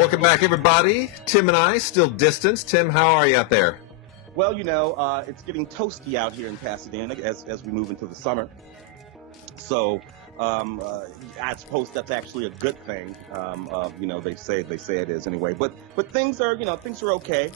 Welcome back, everybody. Tim and I, still distanced. Tim, how are you out there? Well, you know, it's getting toasty out here in Pasadena as we move into the summer. So I suppose that's actually a good thing. You know, they say it is anyway. But things are okay.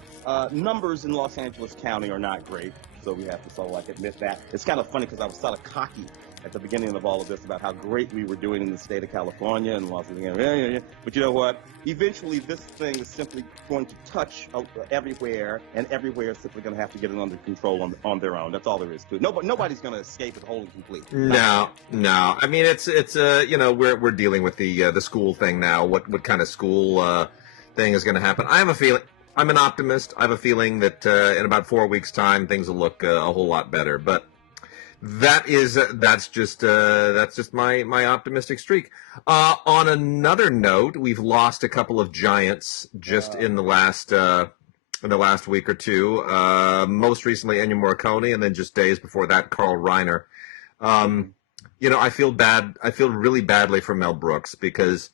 Numbers in Los Angeles County are not great, so we have to sort of like admit that. It's kind of funny because I was sort of cocky at the beginning of all of this about how great we were doing in the state of California and Los Angeles. But you know what? Eventually, this thing is simply going to touch everywhere, and everywhere is simply going to have to get it under control on their own. That's all there is to it. Nobody's going to escape it whole and complete. No. I mean, it's you know, we're dealing with the school thing now. What kind of school thing is going to happen? I have a feeling. I'm an optimist. I have a feeling that in about 4 weeks' time, things will look a whole lot better. But that's just my optimistic streak. On another note, we've lost a couple of giants just in the last week or two. Most recently, Ennio Morricone, and then just days before that, Carl Reiner. You know, I feel really badly for Mel Brooks because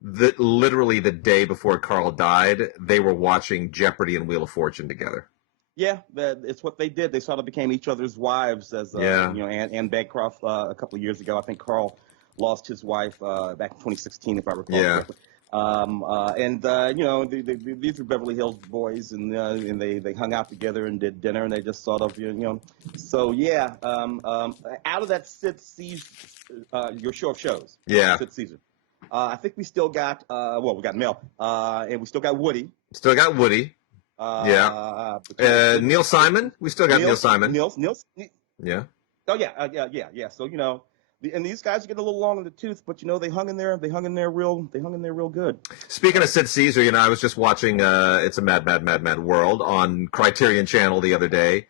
literally the day before Carl died, they were watching Jeopardy and Wheel of Fortune together. Yeah, it's what they did. They sort of became each other's wives, as you know, Anne Bancroft a couple of years ago. I think Carl lost his wife back in 2016, if I recall correctly. You know, these were Beverly Hills boys, and they hung out together and did dinner, and they just sort of, you know. So yeah, out of that Sid Caesar, your show of shows, Sid Caesar. I think we still got we got Mel, and we still got Woody. Neil Simon. We still got Neil Simon. Yeah. Oh yeah. So you know, and these guys are getting a little long in the tooth, but you know they hung in there real good. Speaking of Sid Caesar, you know, I was just watching It's a Mad World on Criterion Channel the other day,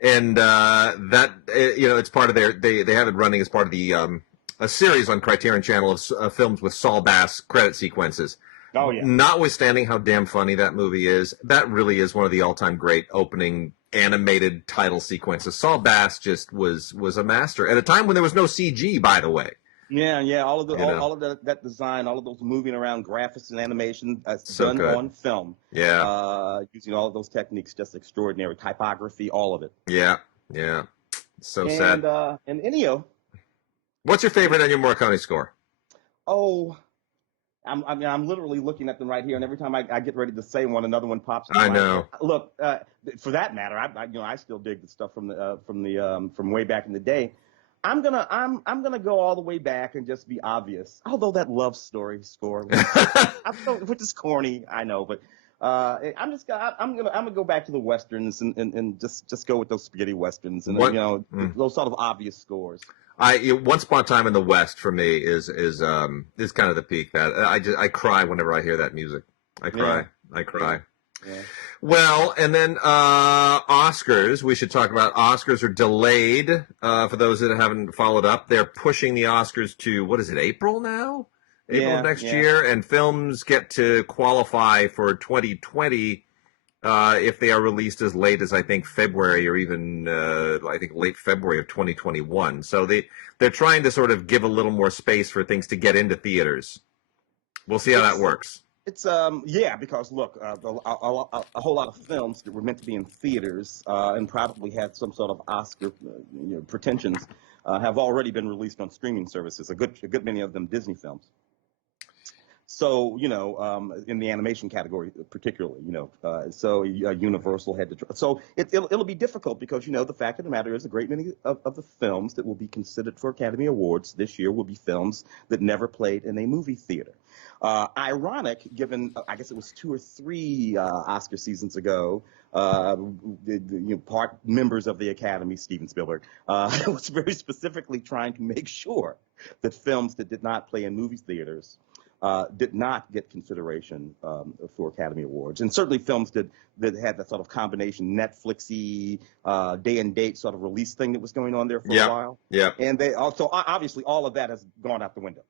and that you know, it's part of they have it running as part of the a series on Criterion Channel of films with Saul Bass credit sequences. Oh, yeah. Notwithstanding how damn funny that movie is, that really is one of the all-time great opening animated title sequences. Saul Bass just was a master at a time when there was no CG, by the way. Yeah. All of that design, all of those moving around graphics and animation done on film. Yeah. Using all of those techniques, just extraordinary. Typography, all of it. Yeah. So sad. And Ennio. What's your favorite Ennio Morricone score? Oh. I'm literally looking at them right here, and every time I get ready to say one, another one pops in. I know. Look, for that matter, I still dig the stuff from way back in the day. I'm gonna go all the way back and just be obvious. Although that Love Story score, which is corny, I know, but I'm gonna go back to the westerns and just go with those spaghetti westerns and you know those sort of obvious scores. Once Upon a Time in the West for me is kind of the peak. That I cry whenever I hear that music. I cry. Yeah. Well, and then Oscars. We should talk about Oscars are delayed. For those that haven't followed up, they're pushing the Oscars to what is it? April now? April of next year, and films get to qualify for 2020. If they are released as late as I think February or even I think late February of 2021, so they're trying to sort of give a little more space for things to get into theaters. We'll see how that works. It's because look, a whole lot of films that were meant to be in theaters and probably had some sort of Oscar pretensions have already been released on streaming services. A good many of them Disney films. So, you know, in the animation category particularly, you know, so Universal had to. So it'll be difficult because, you know, the fact of the matter is a great many of the films that will be considered for Academy Awards this year will be films that never played in a movie theater. Ironic, given, I guess it was 2 or 3 Oscar seasons ago, part members of the Academy, Steven Spielberg, was very specifically trying to make sure that films that did not play in movie theaters did not get consideration for Academy Awards, and certainly films that had that sort of combination Netflixy day and date sort of release thing that was going on there for a while. Yeah. And they also obviously all of that has gone out the window.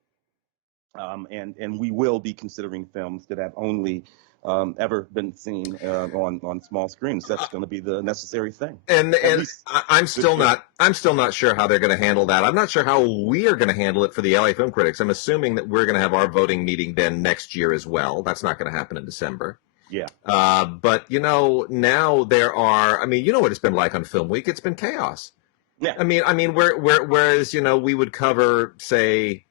And we will be considering films that have only ever been seen on small screens. That's going to be the necessary thing. And I'm still not sure how they're going to handle that. I'm not sure how we are going to handle it for the LA Film Critics. I'm assuming that we're going to have our voting meeting then next year as well. That's not going to happen in December. Yeah. But now there are. I mean, you know what it's been like on Film Week. It's been chaos. Yeah. I mean, whereas we would cover, say,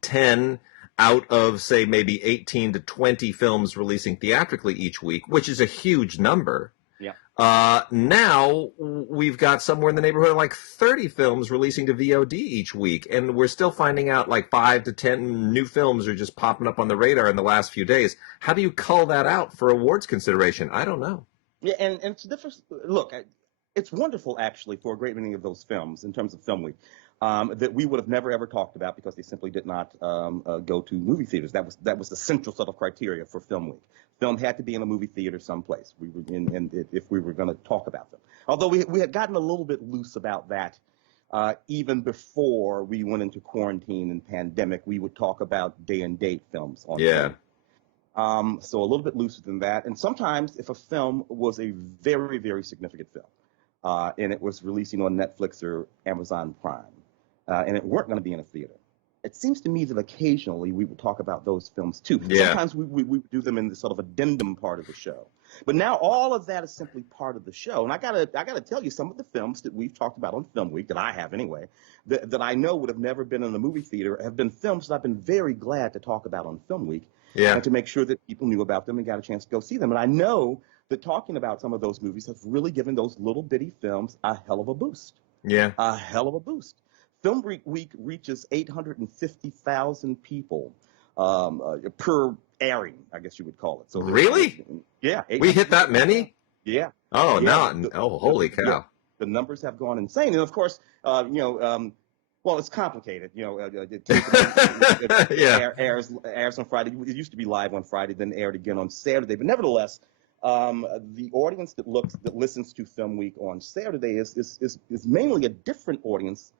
10 out of, say, maybe 18 to 20 films releasing theatrically each week, which is a huge number. Yeah. Now we've got somewhere in the neighborhood of like 30 films releasing to VOD each week, and we're still finding out like 5 to 10 new films are just popping up on the radar in the last few days. How do you cull that out for awards consideration? I don't know. Yeah, and it's different. Look, it's wonderful actually for a great many of those films in terms of Film Week. That we would have never ever talked about because they simply did not go to movie theaters. That was the central sort of criteria for Film Week. Film had to be in a movie theater someplace. We were if we were going to talk about them. Although we had gotten a little bit loose about that even before we went into quarantine and pandemic. We would talk about day and date films on film. So a little bit looser than that. And sometimes if a film was a very, very significant film and it was releasing on Netflix or Amazon Prime, and it weren't going to be in a theater, it seems to me that occasionally we would talk about those films too. Yeah. Sometimes we would do them in the sort of addendum part of the show. But now all of that is simply part of the show. And I gotta tell you, some of the films that we've talked about on Film Week, that I have anyway, that I know would have never been in a movie theater, have been films that I've been very glad to talk about on Film Week. Yeah. And to make sure that people knew about them and got a chance to go see them. And I know that talking about some of those movies has really given those little bitty films a hell of a boost. Yeah. A hell of a boost. Film Week reaches 850,000 people per airing, I guess you would call it. So really? Yeah. We hit that many? Yeah. Oh, yeah. no. Holy cow. The numbers have gone insane. And of course, well, it's complicated. It yeah. airs on Friday. It used to be live on Friday, then aired again on Saturday. But nevertheless, the audience that listens to Film Week on Saturday is mainly a different audience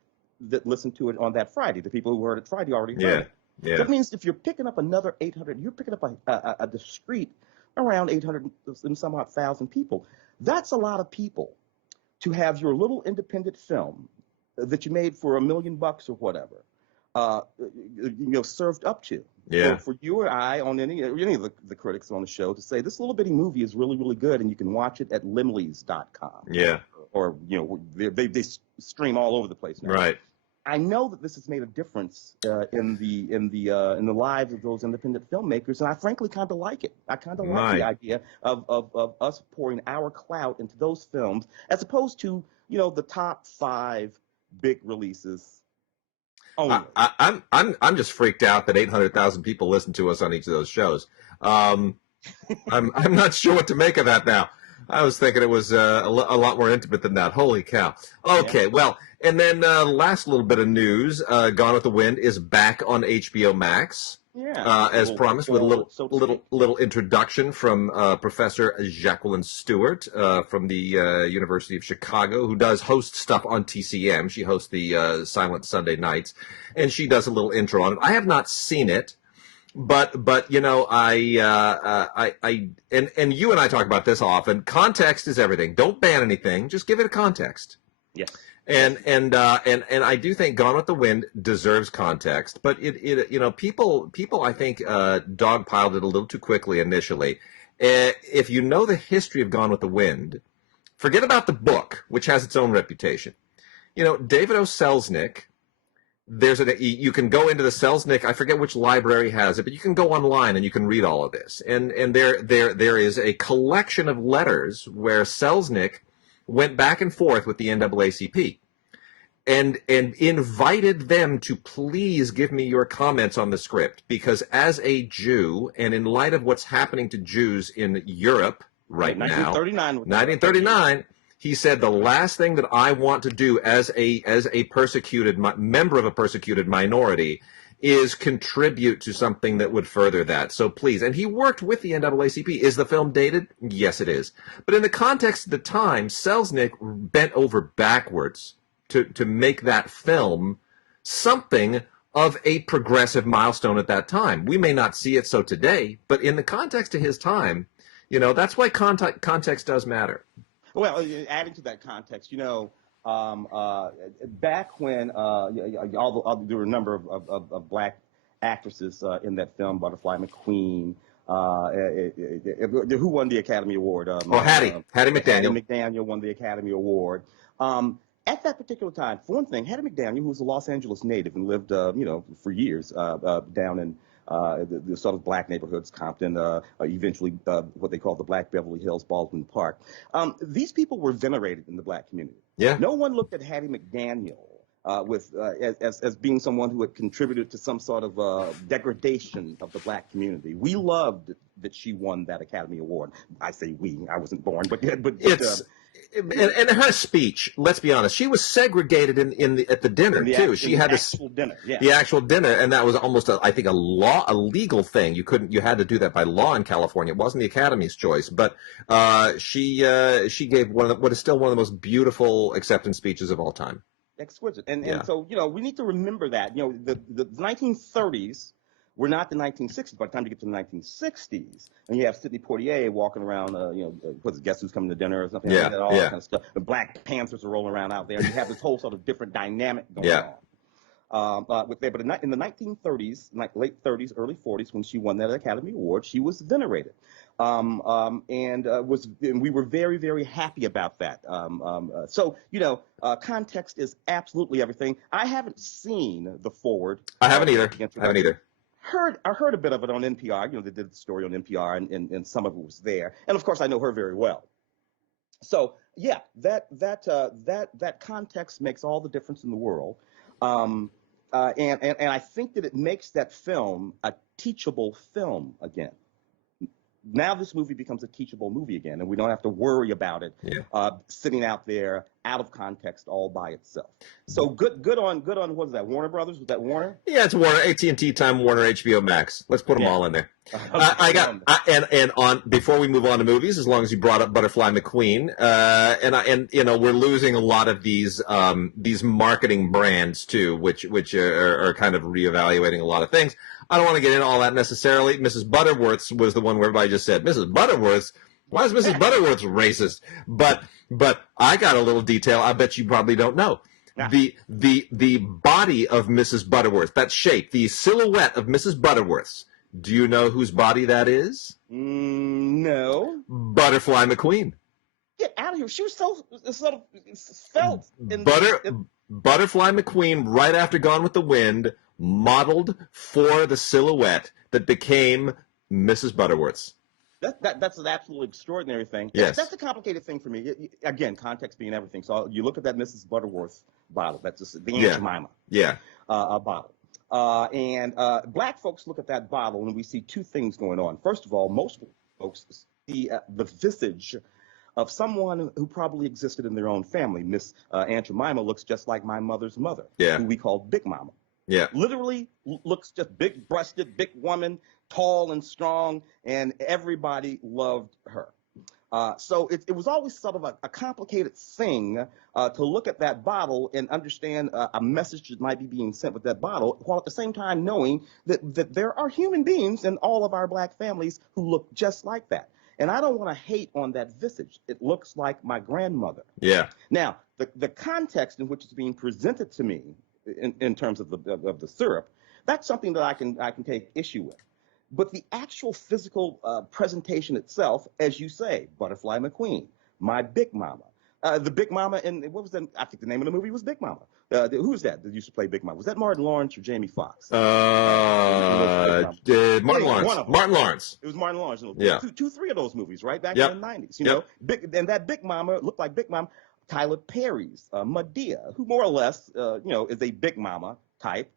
that listened to it on that Friday. The people who heard it Friday already heard it. Yeah. That means if you're picking up another 800, you're picking up a discrete around 800 and some odd thousand people. That's a lot of people to have your little independent film that you made for $1 million or whatever, served up to. Yeah. For you or I, on any of the critics on the show, to say this little bitty movie is really, really good, and you can watch it at limleys.com. Yeah. Or they stream all over the place now. Right. I know that this has made a difference in the lives of those independent filmmakers, and I frankly kind of like it. I kind of like the idea of us pouring our clout into those films, as opposed to the top 5 big releases only. I'm just freaked out that 800,000 people listen to us on each of those shows. I'm not sure what to make of that now. I was thinking it was a lot more intimate than that. Holy cow. Okay, well, and then last little bit of news, Gone with the Wind is back on HBO Max. Yeah. As promised, with a little introduction from Professor Jacqueline Stewart from the University of Chicago, who does host stuff on TCM. She hosts the Silent Sunday Nights, and she does a little intro on it. I have not seen it. But I you and I talk about this often. Context is everything. Don't ban anything. Just give it a context. Yes. And I do think Gone with the Wind deserves context, but people I think dogpiled it a little too quickly initially. If you know the history of Gone with the Wind, forget about the book, which has its own reputation. David O. Selznick. You can go into the Selznick, I forget which library has it, but you can go online and you can read all of this. And there is a collection of letters where Selznick went back and forth with the NAACP and invited them to please give me your comments on the script, because as a Jew, and in light of what's happening to Jews in Europe right now, 1939, he said, the last thing that I want to do as a persecuted member of a persecuted minority is contribute to something that would further that. So please. And he worked with the NAACP. Is the film dated? Yes, it is. But in the context of the time, Selznick bent over backwards to make that film something of a progressive milestone at that time. We may not see it so today, but in the context of his time, that's why context does matter. Well, adding to that context, back when there were a number of black actresses in that film, Butterfly McQueen. Who won the Academy Award? Hattie McDaniel. Hattie McDaniel won the Academy Award. At that particular time, for one thing, Hattie McDaniel, who was a Los Angeles native and lived, for years down in the sort of black neighborhoods, Compton, eventually what they call the Black Beverly Hills, Baldwin Park. These people were venerated in the black community. Yeah. No one looked at Hattie McDaniel as being someone who had contributed to some sort of degradation of the black community. We loved that she won that Academy Award. I say we. I wasn't born, but and her speech. Let's be honest. She was segregated at the dinner too. She had the actual dinner, and that was almost a legal thing. You had to do that by law in California. It wasn't the Academy's choice, but she gave what is still one of the most beautiful acceptance speeches of all time. Exquisite. And so, we need to remember that, the 1930s were not the 1960s. By the time you get to the 1960s, and you have Sidney Poitier walking around, Guess Who's Coming to Dinner or something like that, all that kind of stuff. The Black Panthers are rolling around out there, and you have this whole sort of different dynamic going on. But in the 1930s, late 30s, early 40s, when she won that Academy Award, she was venerated. And we were very, very happy about that. Context is absolutely everything. I haven't seen the forward. I haven't either. I heard a bit of it on NPR. They did the story on NPR, and some of it was there. And of course, I know her very well. So yeah, that context makes all the difference in the world. And I think that it makes that film a teachable film again. Now this movie becomes a teachable movie again, and we don't have to worry about it sitting out there out of context all by itself. So good on what is that? Warner Brothers? Was that Warner? Yeah, it's Warner, AT&T, Time Warner, HBO Max. Let's put them all in there. Before we move on to movies, as long as you brought up Butterfly McQueen, we're losing a lot of these marketing brands too, which are kind of reevaluating a lot of things. I don't want to get into all that necessarily. Mrs. Butterworth's was the one where everybody just said, Mrs. Butterworth's? Why is Mrs. Butterworth's racist? But I got a little detail I bet you probably don't know. Yeah. The body of Mrs. Butterworth, that shape, the silhouette of Mrs. Butterworth's, do you know whose body that is? No. Butterfly McQueen. Get out of here. She was so sort of felt. Butterfly McQueen, right after Gone with the Wind, modeled for the silhouette that became Mrs. Butterworth's. That's an absolutely extraordinary thing. Yes. That's a complicated thing for me. Again, context being everything. So you look at that Mrs. Butterworth bottle. That's just the Aunt Jemima bottle. And black folks look at that bottle and we see two things going on. First of all, most folks see the visage of someone who probably existed in their own family. Miss Aunt Jemima looks just like my mother's mother, who we call Big Mama. Yeah. Literally looks just big-breasted, big woman, tall and strong, and everybody loved her. So it was always sort of a complicated thing to look at that bottle and understand a message that might be being sent with that bottle, while at the same time knowing that there are human beings in all of our black families who look just like that. And I don't want to hate on that visage. It looks like my grandmother. Yeah. Now, the context in which it's being presented to me in terms of the syrup, that's something that I can take issue with. But the actual physical presentation itself, as you say, Butterfly McQueen, my Big Mama. The Big Mama, and what was that? I think the name of the movie was Big Mama. Who was that used to play Big Mama? Was that Martin Lawrence or Jamie Foxx? Martin Lawrence. Martin Lawrence. It was Martin Lawrence. Yeah. Three of those movies, right? Back in the 90s. You know, and that Big Mama looked like Big Mama. Tyler Perry's Medea, who more or less, is a Big Mama type.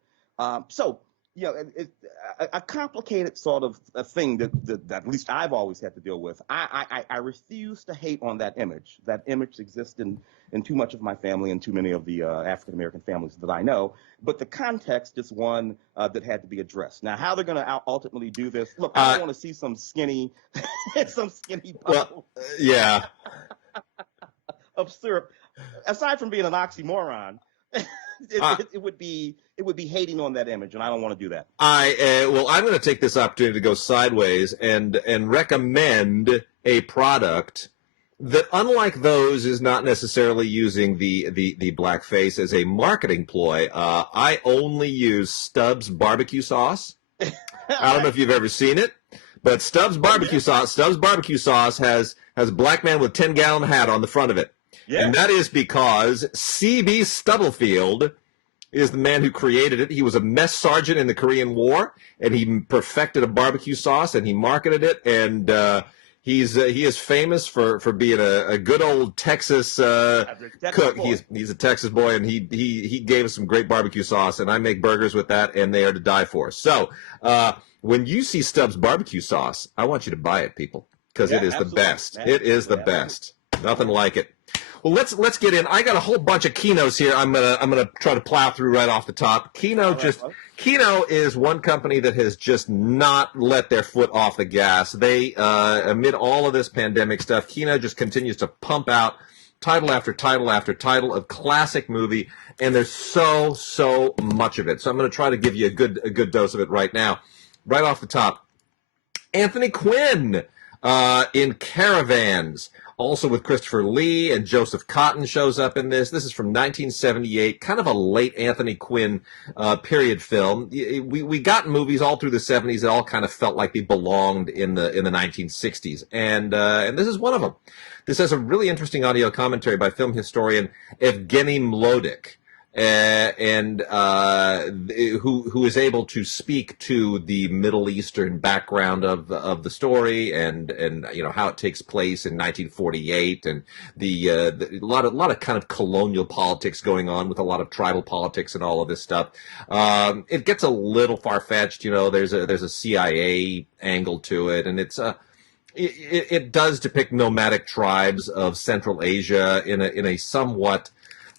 So, it's a complicated sort of a thing that at least I've always had to deal with. I refuse to hate on that image. That image exists in too much of my family and too many of the African-American families that I know. But the context is one that had to be addressed. Now, how they're going to ultimately do this, look, I don't want to see some skinny bottle of syrup. Aside from being an oxymoron, it would be hating on that image, and I don't want to do that. Well, I'm going to take this opportunity to go sideways and recommend a product that, unlike those, is not necessarily using the blackface as a marketing ploy. I only use Stubbs barbecue sauce. I don't know if you've ever seen it, but Stubbs barbecue sauce has a black man with 10-gallon hat on the front of it. Yeah. And that is because C.B. Stubblefield is the man who created it. He was a mess sergeant in the Korean War, and he perfected a barbecue sauce, and he marketed it, and he is famous for being a good old Texas cook. He's a Texas boy, and he gave us some great barbecue sauce, and I make burgers with that, and they are to die for. So when you see Stubbs barbecue sauce, I want you to buy it, people, because it is the best. It is the best. Nothing like it. Well, let's get in. I got a whole bunch of Kinos here. I'm gonna try to plow through right off the top. Kino is one company that has just not let their foot off the gas. They amid all of this pandemic stuff, Kino just continues to pump out title after title after title of classic movie, and there's so much of it. So I'm going to try to give you a good dose of it right now. Right off the top, Anthony Quinn in Caravans. Also with Christopher Lee, and Joseph Cotten shows up in this. This is from 1978, kind of a late Anthony Quinn period film. We got movies all through the 70s that all kind of felt like they belonged in the 1960s, and this is one of them. This has a really interesting audio commentary by film historian Evgeny Mlodek, who is able to speak to the Middle Eastern background of the story, and you know how it takes place in 1948, and a lot of kind of colonial politics going on with a lot of tribal politics and all of this stuff. It gets a little far fetched, you know. There's a CIA angle to it, and it does depict nomadic tribes of Central Asia in a somewhat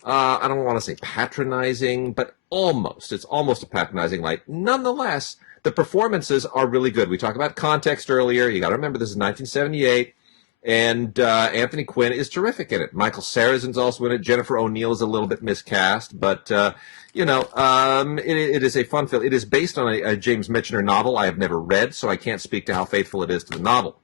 I don't want to say patronizing, but almost. It's almost a patronizing light. Nonetheless, the performances are really good. We talked about context earlier. You got to remember this is 1978, and Anthony Quinn is terrific in it. Michael Sarrazin's also in it. Jennifer O'Neill is a little bit miscast, but it is a fun film. It is based on a James Michener novel I have never read, so I can't speak to how faithful it is to the novel.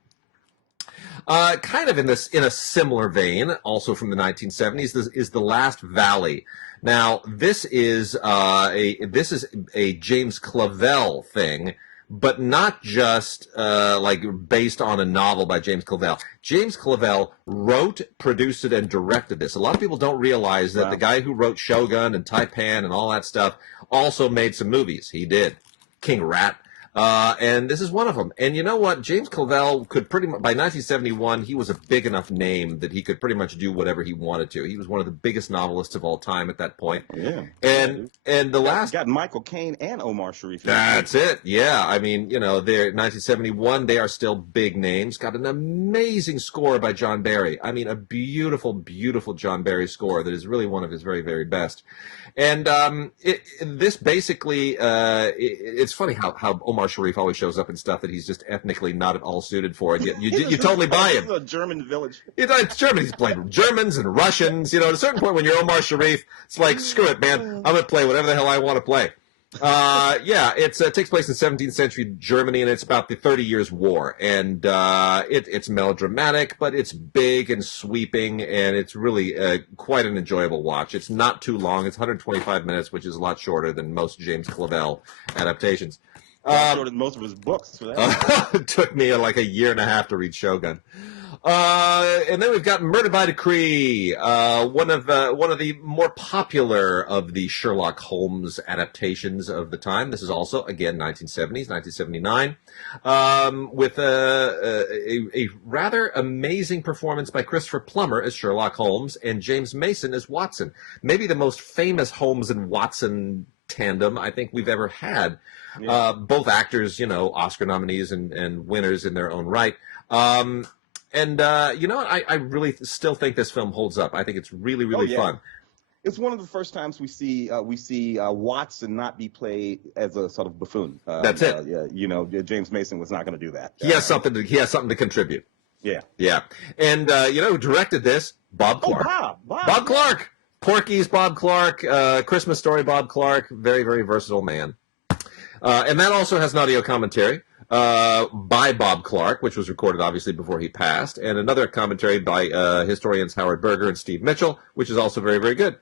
Kind of in a similar vein, also from the 1970s, is The Last Valley. Now, this is a James Clavell thing, but not just based on a novel by James Clavell. James Clavell wrote, produced it, and directed this. A lot of people don't realize that the guy who wrote Shogun and Taipan and all that stuff also made some movies. He did. King Rat. And this is one of them. And you know what? James Clavell could pretty much, by 1971, he was a big enough name that he could pretty much do whatever he wanted to. He was one of the biggest novelists of all time at that point. Yeah. And the last... got Michael Caine and Omar Sharif. That's it. Yeah. I mean, you know, they're 1971. They are still big names. Got an amazing score by John Barry. I mean, a beautiful, beautiful John Barry score that is really one of his very, very best. And this basically, it's funny how Omar Sharif always shows up in stuff that he's just ethnically not at all suited for, and you totally buy him. He's a German village. It's German. He's playing Germans and Russians. You know, at a certain point when you're Omar Sharif, it's like, screw it, man. I'm going to play whatever the hell I want to play. It takes place in 17th century Germany, and it's about the 30 Years' War. And it's melodramatic, but it's big and sweeping, and it's really quite an enjoyable watch. It's not too long. It's 125 minutes, which is a lot shorter than most James Clavell adaptations. Shorter than most of his books. For that. It took me like a year and a half to read Shogun. And then we've got Murder by Decree, one of the more popular of the Sherlock Holmes adaptations of the time. This is also, again, 1970s, 1979, with a rather amazing performance by Christopher Plummer as Sherlock Holmes and James Mason as Watson. Maybe the most famous Holmes and Watson tandem I think we've ever had. Yeah. Both actors, you know, Oscar nominees and winners in their own right. And you know what? I really still think this film holds up. I think it's really, really fun. It's one of the first times we see Watson not be played as a sort of buffoon. That's it. You know, James Mason was not going to do that. He has something to contribute. Yeah. Yeah. And you know who directed this? Bob Clark. Bob Clark. Porky's Bob Clark, Christmas Story Bob Clark, very, very versatile man. And that also has an audio commentary by Bob Clark, which was recorded obviously before he passed, and another commentary by historians Howard Berger and Steve Mitchell, which is also very, very good.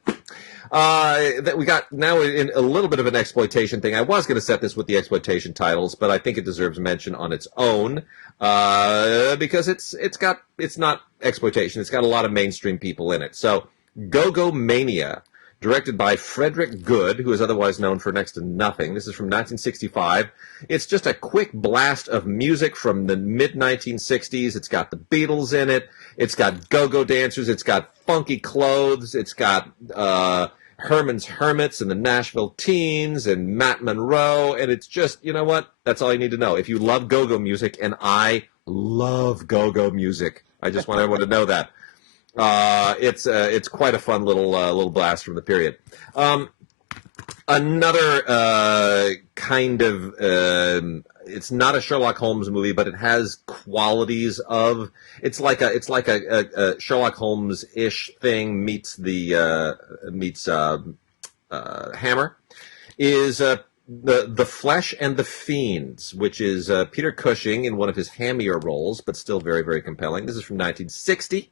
That we got now in a little bit of an exploitation thing. I was going to set this with the exploitation titles, but I think it deserves mention on its own because it's not exploitation. It's got a lot of mainstream people in it. So, Go-Go Mania, directed by Frederick Good, who is otherwise known for next to nothing. This is from 1965. It's just a quick blast of music from the mid-1960s. It's got the Beatles in it. It's got go-go dancers. It's got funky clothes. It's got Herman's Hermits and the Nashville Teens and Matt Monroe. And it's just, you know what? That's all you need to know. If you love go-go music, and I love go-go music, I just want everyone to know that. It's quite a fun little blast from the period. Another kind of it's not a Sherlock Holmes movie, but it has qualities of it's like a Sherlock Holmes-ish thing meets Hammer is the Flesh and the Fiends, which is Peter Cushing in one of his hammier roles, but still very, very compelling. This is from 1960.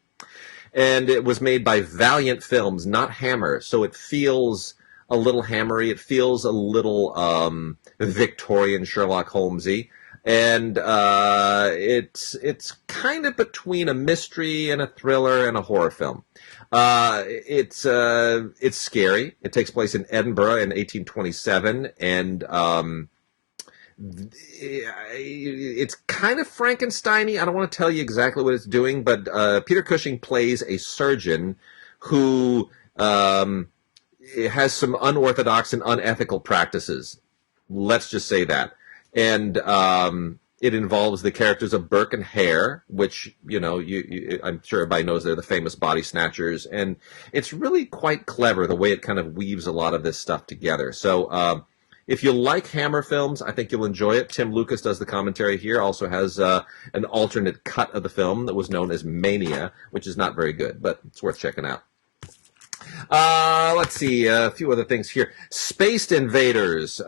And it was made by Valiant Films, not Hammer, so it feels a little hammery. It feels a little Victorian Sherlock Holmesy, and it's kind of between a mystery and a thriller and a horror film. It's scary. It takes place in Edinburgh in 1827, and it's kind of Frankenstein-y. I don't want to tell you exactly what it's doing, but Peter Cushing plays a surgeon who has some unorthodox and unethical practices. Let's just say that. And it involves the characters of Burke and Hare, which, I'm sure everybody knows they're the famous body snatchers. And it's really quite clever, the way it kind of weaves a lot of this stuff together. So, if you like Hammer films, I think you'll enjoy it. Tim Lucas does the commentary here, also has an alternate cut of the film that was known as Mania, which is not very good, but it's worth checking out. Let's see, a few other things here. Spaced Invaders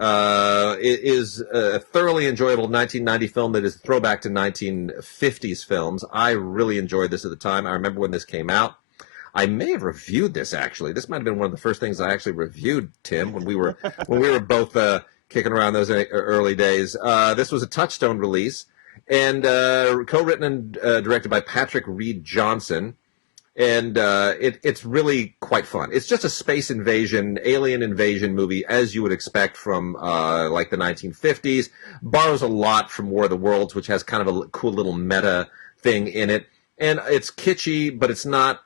is a thoroughly enjoyable 1990 film that is a throwback to 1950s films. I really enjoyed this at the time. I remember when this came out. I may have reviewed this, actually. This might have been one of the first things I actually reviewed, Tim, when we were both kicking around those early days. This was a Touchstone release, and co-written and directed by Patrick Reed Johnson. And it's really quite fun. It's just a space invasion, alien invasion movie, as you would expect from like the 1950s. Borrows a lot from War of the Worlds, which has kind of a cool little meta thing in it. And it's kitschy, but it's not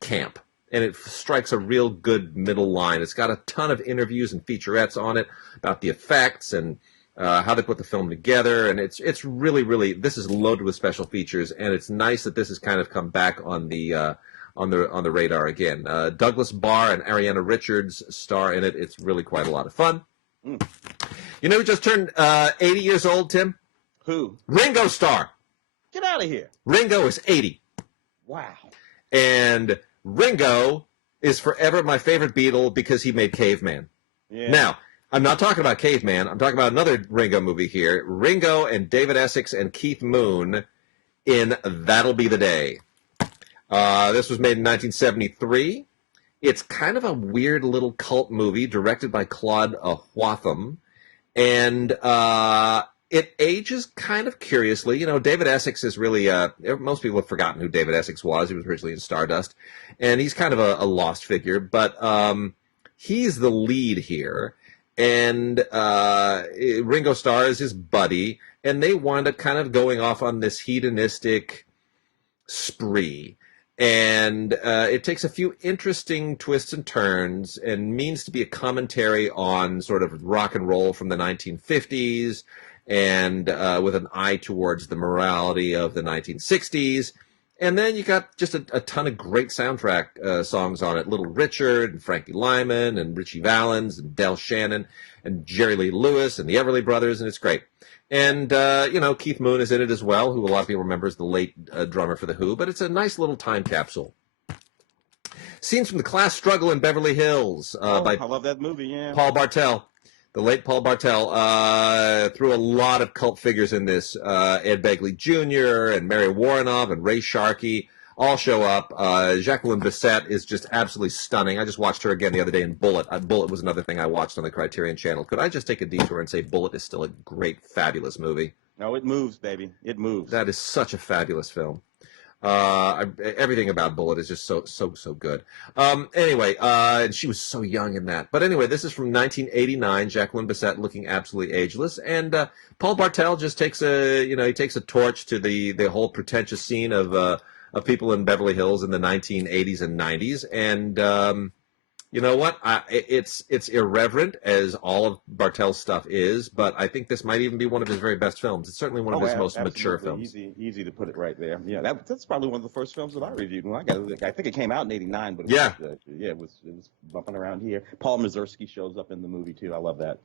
camp, and it strikes a real good middle line. It's got a ton of interviews and featurettes on it about the effects and how they put the film together, and it's really, really, this is loaded with special features, and it's nice that this has kind of come back on the radar again. Douglas Barr and Ariana Richards star in it. It's really quite a lot of fun. You know who just turned 80 years old, Tim? Who? Ringo Starr. Get out of here. Ringo is 80. Wow. And Ringo is forever my favorite Beatle because he made Caveman. Yeah. Now, I'm not talking about Caveman. I'm talking about another Ringo movie here. Ringo and David Essex and Keith Moon in That'll Be the Day. This was made in 1973. It's kind of a weird little cult movie directed by Claude Whatham. And it ages kind of curiously. You know, David Essex is really, most people have forgotten who David Essex was. He was originally in Stardust. And he's kind of a lost figure. But he's the lead here. And Ringo Starr is his buddy. And they wind up kind of going off on this hedonistic spree. And it takes a few interesting twists and turns and means to be a commentary on sort of rock and roll from the 1950s and with an eye towards the morality of the 1960s. And then you got just a ton of great soundtrack songs on it. Little Richard and Frankie Lyman and Richie Valens and Del Shannon and Jerry Lee Lewis and the Everly Brothers, and it's great. And, Keith Moon is in it as well, who a lot of people remember as the late drummer for The Who, but it's a nice little time capsule. Scenes from the Class Struggle in Beverly Hills by I love that movie, yeah. Paul Bartel. The late Paul Bartel threw a lot of cult figures in this. Ed Begley Jr. and Mary Warrenoff and Ray Sharkey all show up. Jacqueline Bisset is just absolutely stunning. I just watched her again the other day in Bullet. Bullet was another thing I watched on the Criterion Channel. Could I just take a detour and say Bullet is still a great, fabulous movie? No, it moves, baby. It moves. That is such a fabulous film. Everything about Bullet is just so good. Anyway, and she was so young in that. But anyway, this is from 1989. Jacqueline Bisset looking absolutely ageless, and Paul Bartel just takes he takes a torch to the whole pretentious scene of people in Beverly Hills in the 1980s and 90s, and you know what? It's irreverent, as all of Bartel's stuff is, but I think this might even be one of his very best films. It's certainly one of his most mature films. Easy to put it right there. Yeah, that's probably one of the first films that I reviewed. I think it came out in '89, but it was bumping around here. Paul Mazursky shows up in the movie too. I love that.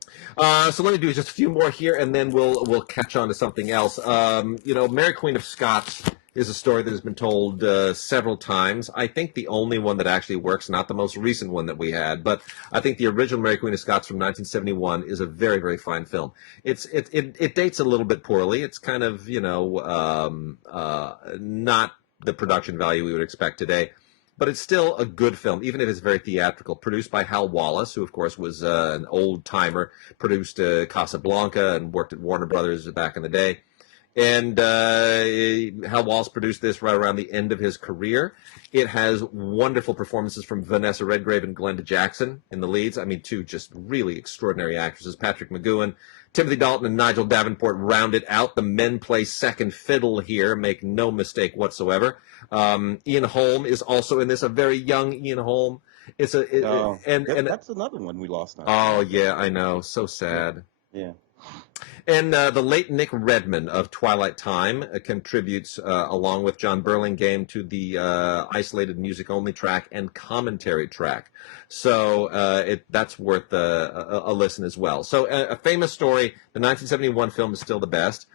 So let me do just a few more here, and then we'll catch on to something else. Mary Queen of Scots is a story that has been told several times. I think the only one that actually works, not the most recent one that we had, but I think the original Mary Queen of Scots from 1971 is a very, very fine film. It dates a little bit poorly. It's kind of, not the production value we would expect today, but it's still a good film, even if it's very theatrical. Produced by Hal Wallace, who, of course, was an old-timer, produced Casablanca and worked at Warner Brothers back in the day. And Hal Wallace produced this right around the end of his career. It has wonderful performances from Vanessa Redgrave and Glenda Jackson in the leads. I mean, two just really extraordinary actresses. Patrick McGowan, Timothy Dalton, and Nigel Davenport round it out. The men play second fiddle here, make no mistake whatsoever. Ian Holm is also in this, a very young Ian Holm. That's another one we lost now. Oh, yeah, I know. So sad. Yeah. And the late Nick Redman of Twilight Time contributes, along with John Burlingame, to the isolated music-only track and commentary track. So that's worth a listen as well. So a famous story, the 1971 film is still the best.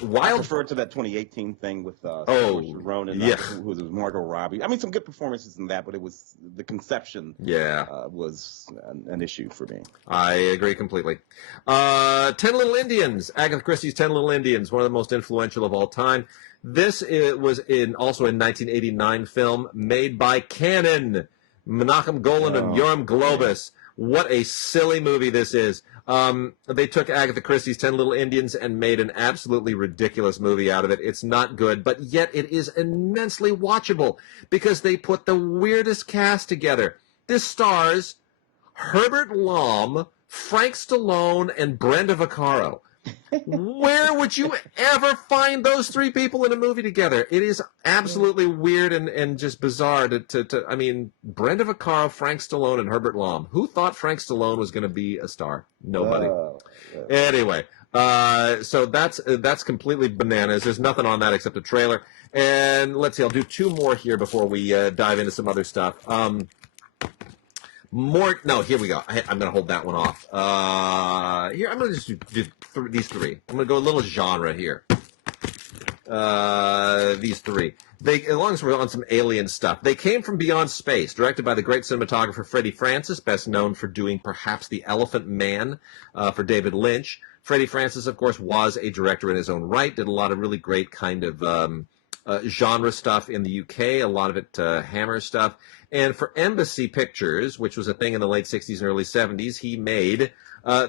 I prefer to that 2018 thing with Saoirse Ronan, who was Margot Robbie. I mean, some good performances in that, but it was the conception was an issue for me. I agree completely. 10 Little Indians, Agatha Christie's 10 Little Indians, one of the most influential of all time. This was also a 1989 film made by Cannon, Menachem Golan and Yoram Globus. What a silly movie this is. They took Agatha Christie's 10 Little Indians and made an absolutely ridiculous movie out of it. It's not good, but yet it is immensely watchable because they put the weirdest cast together. This stars Herbert Lom, Frank Stallone, and Brenda Vaccaro. Where would you ever find those three people in a movie together? It is absolutely weird and just bizarre I mean, Brenda Vaccaro, Frank Stallone, and Herbert Lom. Who thought Frank Stallone was going to be a star? Nobody. Anyway, so that's completely bananas. There's nothing on that except a trailer. And let's see, I'll do two more here before we dive into some other stuff. Here we go. I'm going to hold that one off. Here, I'm going to just do these three. I'm going to go a little genre here. These three. As long as we're on some alien stuff. They Came from Beyond Space, directed by the great cinematographer Freddie Francis, best known for doing perhaps The Elephant Man for David Lynch. Freddie Francis, of course, was a director in his own right, did a lot of really great kind of genre stuff in the UK, a lot of it Hammer stuff. And for Embassy Pictures, which was a thing in the late 60s and early 70s, he made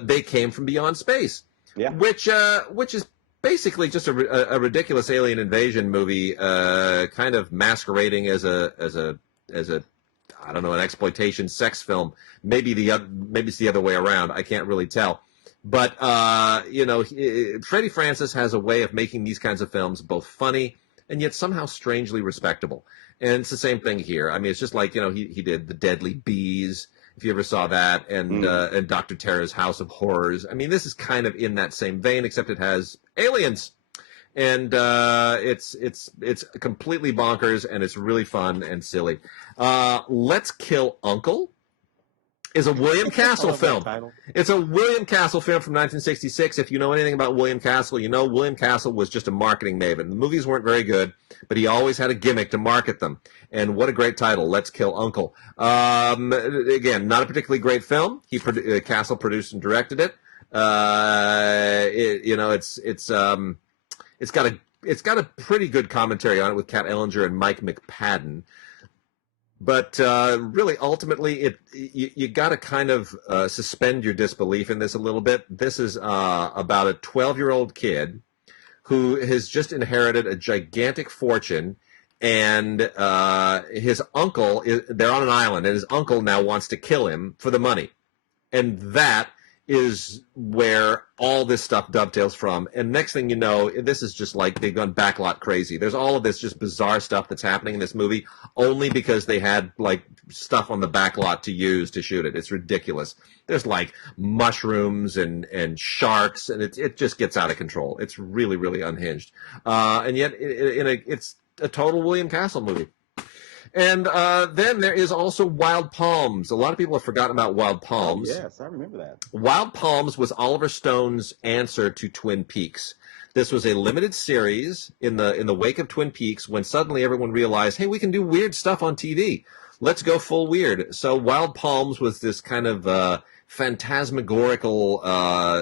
They Came from Beyond Space, which is basically just a ridiculous alien invasion movie, kind of masquerading as a I don't know, an exploitation sex film. Maybe it's the other way around. I can't really tell. But Freddie Francis has a way of making these kinds of films both funny and yet somehow strangely respectable. And it's the same thing here. I mean, it's just like, he did The Deadly Bees, if you ever saw that, and Dr. Terror's House of Horrors. I mean, this is kind of in that same vein, except it has aliens. And it's completely bonkers, and it's really fun and silly. Let's Kill Uncle is a William I Castle love that film. title. It's a William Castle film from 1966. If you know anything about William Castle, you know William Castle was just a marketing maven. The movies weren't very good, but he always had a gimmick to market them. And what a great title, Let's Kill Uncle. Again, not a particularly great film. Castle produced and directed it. It's got a pretty good commentary on it with Kat Ellinger and Mike McPadden. But really, ultimately, you got to kind of suspend your disbelief in this a little bit. This is about a 12-year-old kid who has just inherited a gigantic fortune, and his uncle, they're on an island, and his uncle now wants to kill him for the money. And that is where all this stuff dovetails from. And next thing you know, this is just like they've gone backlot crazy. There's all of this just bizarre stuff that's happening in this movie only because they had like stuff on the backlot to use to shoot it. It's ridiculous. There's like mushrooms and sharks, and it just gets out of control. It's really, really unhinged. And yet it's a total William Castle movie. And then there is also Wild Palms. A lot of people have forgotten about Wild Palms. Oh, yes, I remember that. Wild Palms was Oliver Stone's answer to Twin Peaks. This was a limited series in the wake of Twin Peaks when suddenly everyone realized, hey, we can do weird stuff on TV. Let's go full weird. So Wild Palms was this kind of phantasmagorical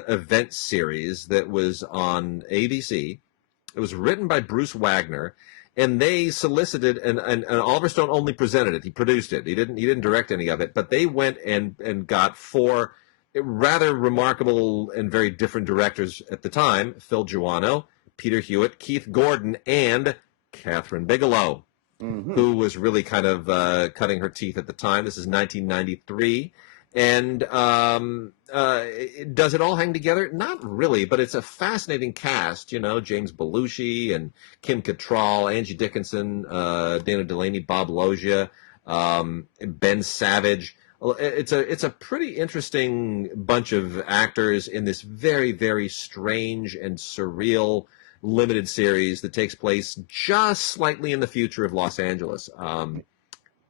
event series that was on ABC. It was written by Bruce Wagner. And they solicited, and Oliver Stone only presented it. He produced it. He didn't direct any of it. But they went and got 4 rather remarkable and very different directors at the time: Phil Joannou, Peter Hewitt, Keith Gordon, and Catherine Bigelow, who was really kind of cutting her teeth at the time. This is 1993. And does it all hang together? Not really, but it's a fascinating cast. You know, James Belushi and Kim Cattrall, Angie Dickinson, Dana Delaney, Bob Loggia, Ben Savage. It's a pretty interesting bunch of actors in this very, very strange and surreal limited series that takes place just slightly in the future of Los Angeles. Kind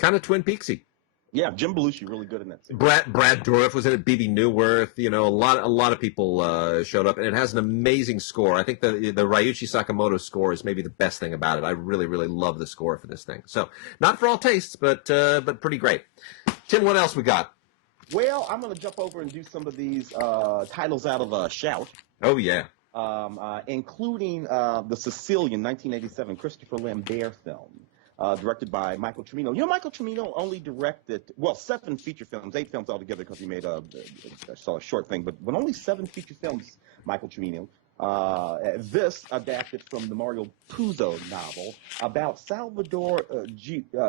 of Twin Peaksy. Yeah, Jim Belushi really good in that series. Brad Dourif was in it. Bebe Neuwirth. You know, a lot of people showed up, and it has an amazing score. I think the Ryuichi Sakamoto score is maybe the best thing about it. I really, really love the score for this thing. So, not for all tastes, but pretty great. Tim, what else we got? Well, I'm going to jump over and do some of these titles out of Shout. Oh yeah. Including the Sicilian 1987 Christopher Lambert film. Directed by Michael Cimino. You know, Michael Cimino only directed, 7 feature films, 8 films altogether because he made a short thing, but only 7 feature films, Michael Cimino. This adapted from the Mario Puzo novel about Salvador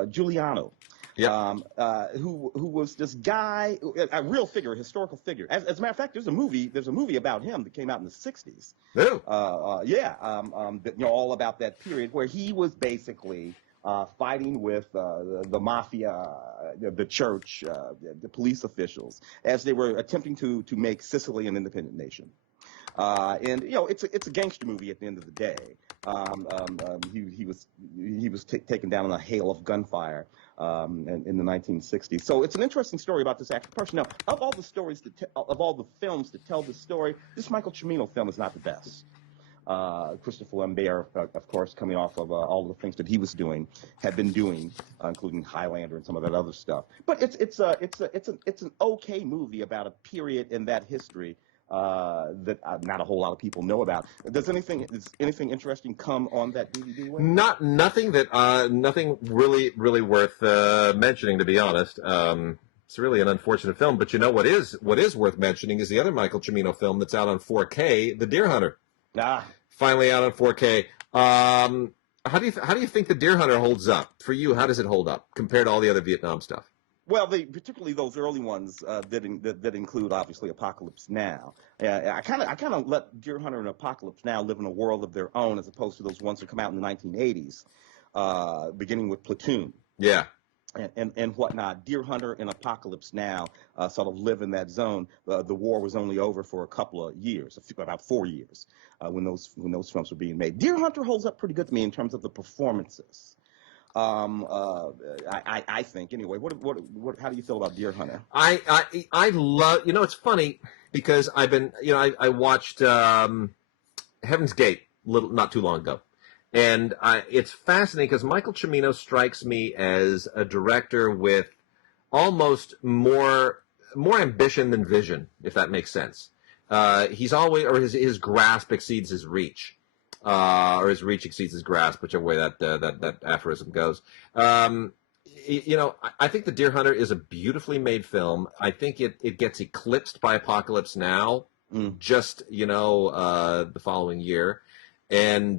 Giuliano. Yeah. Who was this guy, a real figure, a historical figure. As a matter of fact, there's a movie about him that came out in the 60s. Ooh. All about that period where he was basically fighting with the mafia, the church, the police officials, as they were attempting to make Sicily an independent nation. And it's a gangster movie at the end of the day. He was taken down in a hail of gunfire in the 1960s. So it's an interesting story about this actual person. Now, of all the stories of all the films that tell this story, this Michael Cimino film is not the best. Christopher Lambert, of course, coming off of all the things that he was had been doing, including Highlander and some of that other stuff. But it's an okay movie about a period in that history that not a whole lot of people know about. Does anything interesting come on that DVD? Nothing really worth mentioning, to be honest. It's really an unfortunate film, but you know what is worth mentioning is the other Michael Cimino film that's out on 4K, The Deer Hunter. Finally out on 4K. How do you think The Deer Hunter holds up for you? How does it hold up compared to all the other Vietnam stuff? Well, particularly those early ones that include obviously Apocalypse Now. I kind of let Deer Hunter and Apocalypse Now live in a world of their own, as opposed to those ones that come out in the 1980s, beginning with Platoon. Yeah. And whatnot. Deer Hunter and Apocalypse Now sort of live in that zone. The war was only over for a couple of years, about 4 years, when those films were being made. Deer Hunter holds up pretty good to me in terms of the performances. I think anyway. How do you feel about Deer Hunter? I love. It's funny because I've been. I watched Heaven's Gate not too long ago, and it's fascinating because Michael Cimino strikes me as a director with almost more ambition than vision, if that makes sense. He's always, or his grasp exceeds his reach, or his reach exceeds his grasp, whichever way that aphorism goes. I think The Deer Hunter is a beautifully made film. I think it gets eclipsed by Apocalypse Now, just the following year. And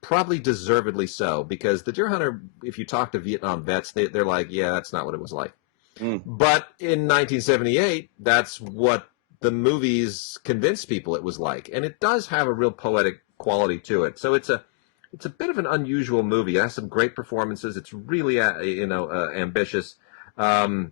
probably deservedly so, because The Deer Hunter, if you talk to Vietnam vets, they're like, yeah, that's not what it was like. But in 1978, that's what the movies convinced people it was like. And it does have a real poetic quality to it. So it's a bit of an unusual movie. It has some great performances. It's really, ambitious. But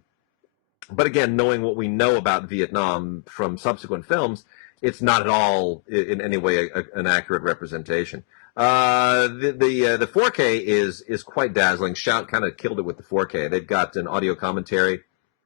again, knowing what we know about Vietnam from subsequent films, it's not at all in any way an accurate representation. The 4K is quite dazzling. Shout kind of killed it with the 4K. They've got an audio commentary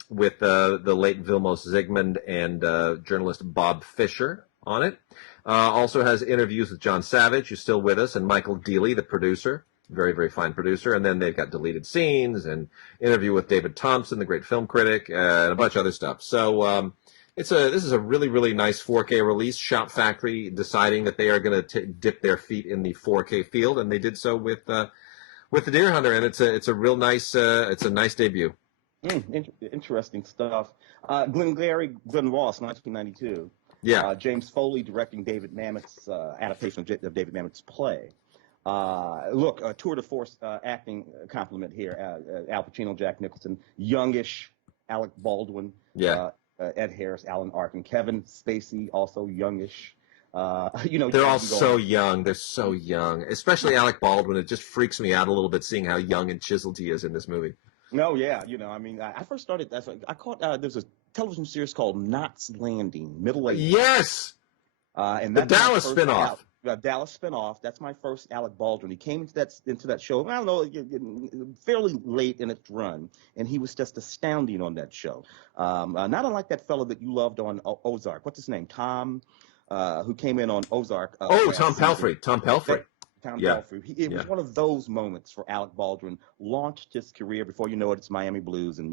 with the late Vilmos Zsigmond and journalist Bob Fisher on it. Also has interviews with John Savage, who's still with us, and Michael Dealey, the producer. Very, very fine producer. And then they've got deleted scenes and interview with David Thompson, the great film critic, and a bunch of other stuff. So this is a really, really nice 4K release. Shout Factory deciding that they are going to dip their feet in the 4K field, and they did so with The Deer Hunter, and it's a real nice it's a nice debut. Interesting stuff. Glengarry, Glen Ross, 1992. Yeah. James Foley directing David Mamet's adaptation of David Mamet's play. Look, a tour de force acting compliment here. Al Pacino, Jack Nicholson, youngish Alec Baldwin, Ed Harris, Alan Arkin, Kevin Spacey, also youngish. They're all so young. They're so young, especially Alec Baldwin. It just freaks me out a little bit seeing how young and chiseled he is in this movie. No, yeah, I first started. I caught. There's a television series called Knots Landing, middle age. Yes. And the Dallas spinoff. Dallas spinoff. That's my first Alec Baldwin. He came into that show, I don't know, fairly late in its run, and he was just astounding on that show. Not unlike that fellow that you loved on Ozark. What's his name? Tom, who came in on Ozark. Tom Pelphrey. Tom Pelphrey. Pelphrey. It was one of those moments for Alec Baldwin. Launched his career. Before you know it, it's Miami Blues, and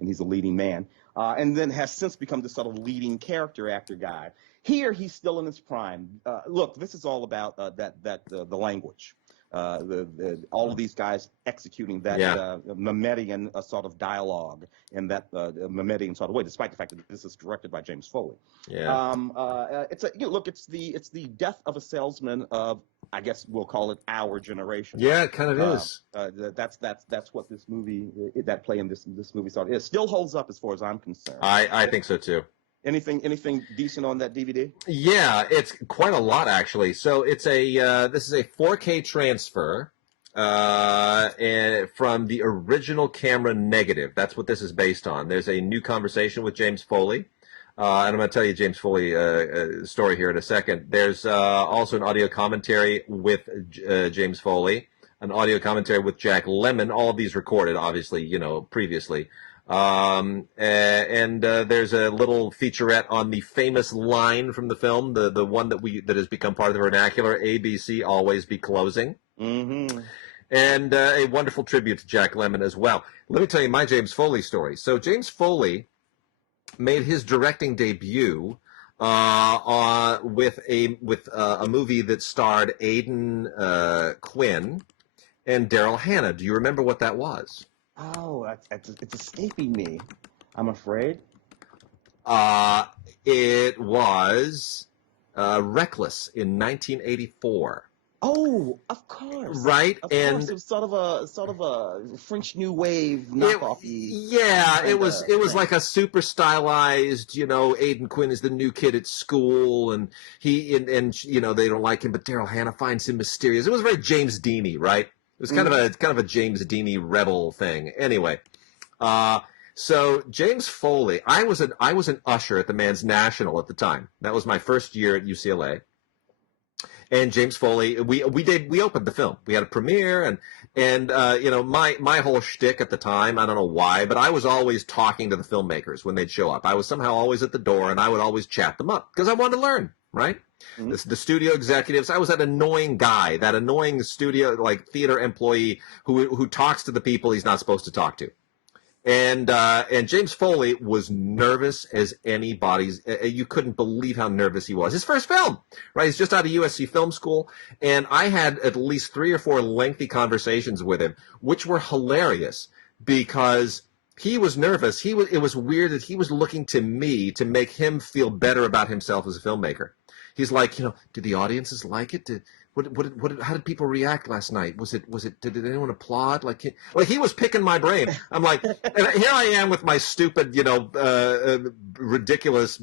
he's a leading man. And then has since become this sort of leading character actor guy. Here, he's still in his prime. Look, this is all about the language. All of these guys executing that Memetian sort of dialogue in that Memetian sort of way, despite the fact that this is directed by James Foley. Yeah. It's the death of a salesman of, I guess we'll call it, our generation. Yeah, it kind of is. That's what this movie, that play in this movie sort of is. Still holds up as far as I'm concerned. I think so too. Anything decent on that DVD? Yeah, it's quite a lot actually. So it's this is a 4K transfer from the original camera negative. That's what this is based on. There's a new conversation with James Foley. And I'm going to tell you James Foley story here in a second. There's also an audio commentary with James Foley, an audio commentary with Jack Lemmon. All of these recorded, obviously, previously. And there's a little featurette on the famous line from the film, the one that has become part of the vernacular, ABC always be closing. Mm-hmm. And a wonderful tribute to Jack Lemmon as well. Let me tell you my James Foley story. So James Foley made his directing debut with a movie that starred Aidan Quinn and Daryl Hannah. Do you remember what that was? Oh, it's escaping me, I'm afraid. It was Reckless in 1984. Oh, of course. Right, of course. It was sort of a French New Wave knockoff. It was like a super stylized. Aidan Quinn is the new kid at school, and they don't like him, but Daryl Hannah finds him mysterious. It was very James Deany, right? It was kind of a James Deany rebel thing. Anyway, so James Foley, I was an usher at the Man's National at the time. That was my first year at UCLA. and James Foley. We opened the film. We had a premiere, and you know, my whole shtick at the time, I don't know why, but I was always talking to the filmmakers when they'd show up. I was somehow always at the door, and I would always chat them up because I wanted to learn, right? Mm-hmm. The studio executives. I was that annoying guy, that annoying studio, like, theater employee who talks to the people he's not supposed to talk to. And James Foley was nervous as anybody's. You couldn't believe how nervous he was. His first film, right? He's just out of USC Film School, and I had at least 3 or 4 lengthy conversations with him, which were hilarious because he was nervous. It was weird that he was looking to me to make him feel better about himself as a filmmaker. He's like, you know, did the audiences like it? How did people react last night? Did anyone applaud? Like he was picking my brain. I'm like, and here I am with my stupid, you know, ridiculous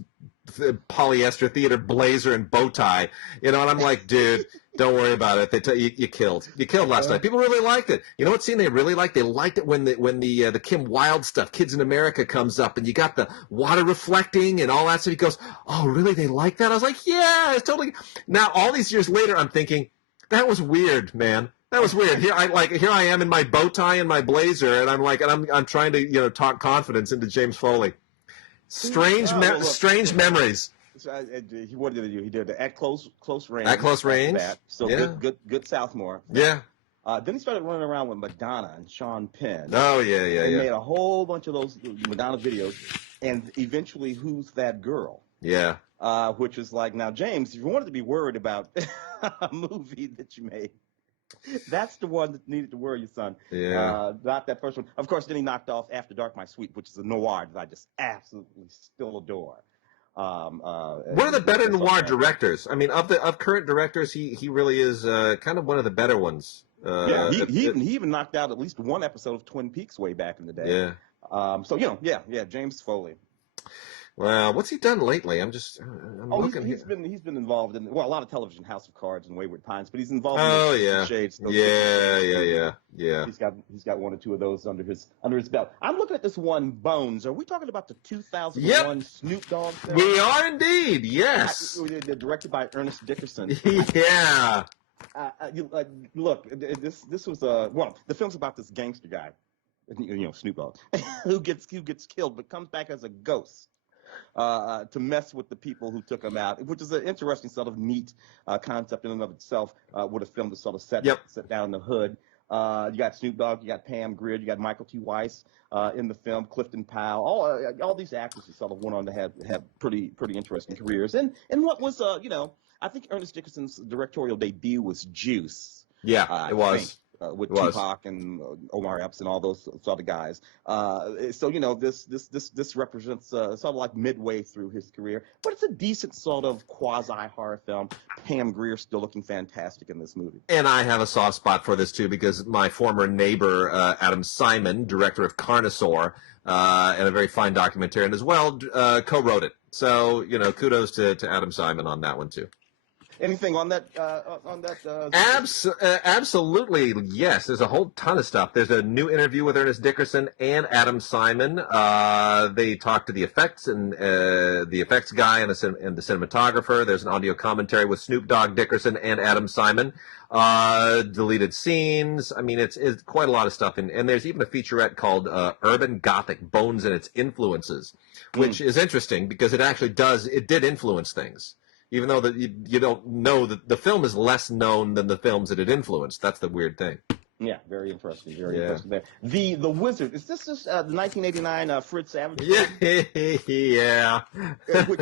polyester theater blazer and bow tie, you know, and I'm like, dude, don't worry about it. You killed last night. People really liked it. You know what scene they really liked? They liked it when the Kim Wilde stuff, Kids in America, comes up, and you got the water reflecting and all that stuff. He goes, oh, really? They like that? I was like, yeah, it's totally. Now all these years later, I'm thinking, that was weird, man. That was weird. Here I am in my bow tie and my blazer, and I'm trying to, you know, talk confidence into James Foley. Strange memories. What did he do? He did At Close Range. At Close Range. So yeah. Good Southmore. Yeah. Then he started running around with Madonna and Sean Penn. Oh, yeah. He made a whole bunch of those Madonna videos, and eventually, Who's That Girl? Yeah. Which is like, now, James, if you wanted to be worried about a movie that you made, that's the one that needed to worry you, son. Yeah. Not that first one. Of course, then he knocked off After Dark, My Sweet, which is a noir that I just absolutely still adore. One of the better noir directors. I mean, of current directors, he really is kind of one of the better ones. Yeah, he even knocked out at least one episode of Twin Peaks way back in the day. Yeah. So, you know, James Foley. Well, what's he done lately? I'm looking. He's been involved in, well, a lot of television, House of Cards and Wayward Pines, but he's involved in Shades. Yeah. He's got 1 or 2 of those under his belt. I'm looking at this one, Bones. Are we talking about the 2001 Snoop Dogg film? We are indeed. Yes. Directed by Ernest Dickerson. Yeah. Look, this was the film's about this gangster guy, you know, Snoop Dogg, who gets killed but comes back as a ghost. To mess with the people who took him out, which is an interesting sort of neat concept in and of itself, with a film to sort of set down the hood. You got Snoop Dogg, you got Pam Grier, you got Michael T. Weiss in the film, Clifton Powell, all these actors who sort of went on to have pretty interesting careers. And what was, you know, I think Ernest Dickerson's directorial debut was Juice. Yeah, it was. With Tupac and Omar Epps and all those sort of guys. So, you know, this represents sort of like midway through his career, but it's a decent sort of quasi-horror film. Pam Grier still looking fantastic in this movie. And I have a soft spot for this, too, because my former neighbor, Adam Simon, director of Carnosaur, and a very fine documentarian as well, co-wrote it. So, you know, kudos to Adam Simon on that one, too. Anything on that? Absolutely, yes. There's a whole ton of stuff. There's a new interview with Ernest Dickerson and Adam Simon. They talk to the effects and the effects guy and the cinematographer. There's an audio commentary with Snoop Dogg, Dickerson, and Adam Simon. Deleted scenes. I mean, it's quite a lot of stuff. And there's even a featurette called Urban Gothic: Bones and Its Influences, which is interesting because it did influence things. Even though that you don't know that the film is less known than the films that it influenced. That's the weird thing. Yeah, very interesting. Very interesting there. The Wizard. Is this just the 1989 Fritz Savage? Yeah. Which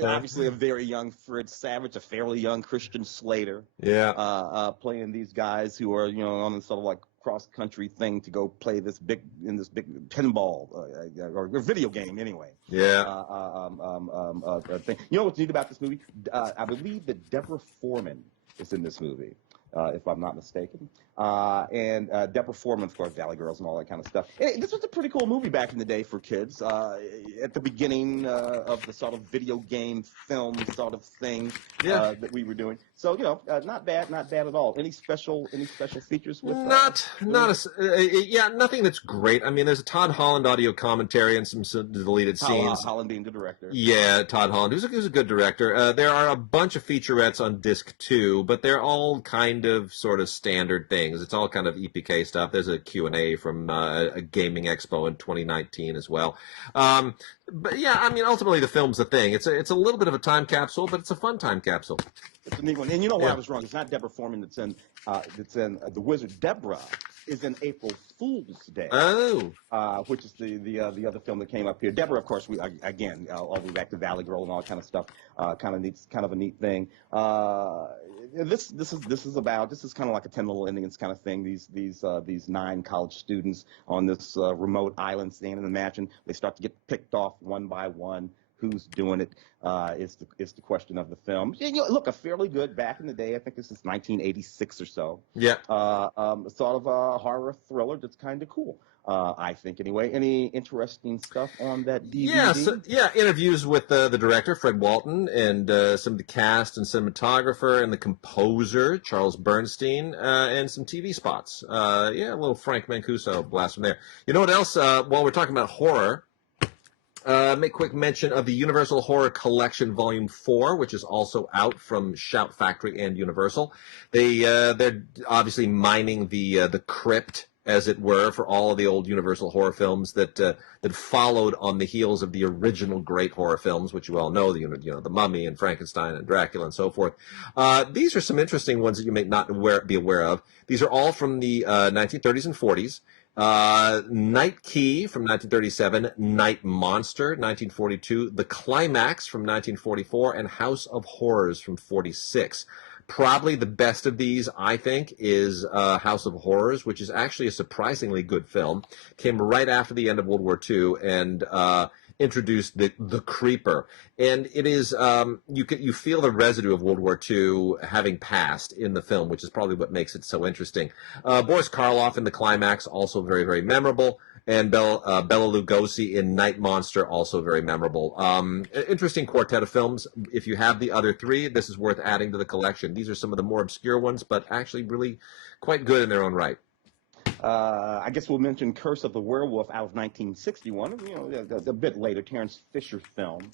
obviously a very young Fritz Savage, a fairly young Christian Slater. Yeah. Playing these guys who are, you know, on this sort of like cross-country thing to go play this big pinball or video game anyway. Yeah. Thing. You know what's neat about this movie? I believe that Deborah Foreman is in this movie, if I'm not mistaken. and Deborah Foreman, of course, Valley Girls and all that kind of stuff. And this was a pretty cool movie back in the day for kids. At the beginning of the sort of video game film sort of thing that we were doing. So not bad at all. Any special features with? Nothing that's great. I mean, there's a Todd Holland audio commentary and some deleted scenes. Holland being the director. Yeah, Todd Holland, who's a good director. There are a bunch of featurettes on disc 2, but they're all kind of sort of standard things. It's all kind of EPK stuff. There's a Q&A from a gaming expo in 2019 as well. But yeah, I mean, ultimately the film's the thing. It's a little bit of a time capsule, but it's a fun time capsule. It's a neat one. And you know why I was wrong? It's not Deborah Foreman that's in The Wizard. Deborah is in April Fool's Day. Oh. Which is the other film that came up here. Deborah, of course, we again all the way back to Valley Girl and all that kind of stuff. Kind of a neat thing. This is kind of like a 10 Little Indians kind of thing. These 9 college students on this remote island standing in the mansion. They start to get picked off one by one. Who's doing it is the question of the film. Look, a fairly good back in the day. I think this is 1986 or so. Yeah. Sort of a horror thriller that's kind of cool. I think anyway. Any interesting stuff on that DVD? Interviews with the director, Fred Walton, and some of the cast and cinematographer and the composer, Charles Bernstein, and some TV spots. A little Frank Mancuso blast from there. You know what else? While we're talking about horror, make quick mention of the Universal Horror Collection Volume 4, which is also out from Shout Factory and Universal. They're obviously mining the crypt, as it were, for all of the old Universal horror films that followed on the heels of the original great horror films, which you all know, the Mummy and Frankenstein and Dracula and so forth. These are some interesting ones that you may not be aware of. These are all from the 1930s and 40s. Night Key from 1937, Night Monster 1942, The Climax from 1944, and House of Horrors from 46. Probably the best of these, I think, is House of Horrors, which is actually a surprisingly good film. Came right after the end of World War II and introduced the Creeper. And it is, you feel the residue of World War II having passed in the film, which is probably what makes it so interesting. Boris Karloff in The Climax, also very, very memorable. And Bela Lugosi in Night Monster, also very memorable. Interesting quartet of films. If you have the other 3, this is worth adding to the collection. These are some of the more obscure ones, but actually really quite good in their own right. I guess we'll mention Curse of the Werewolf out of 1961. A bit later, Terence Fisher film.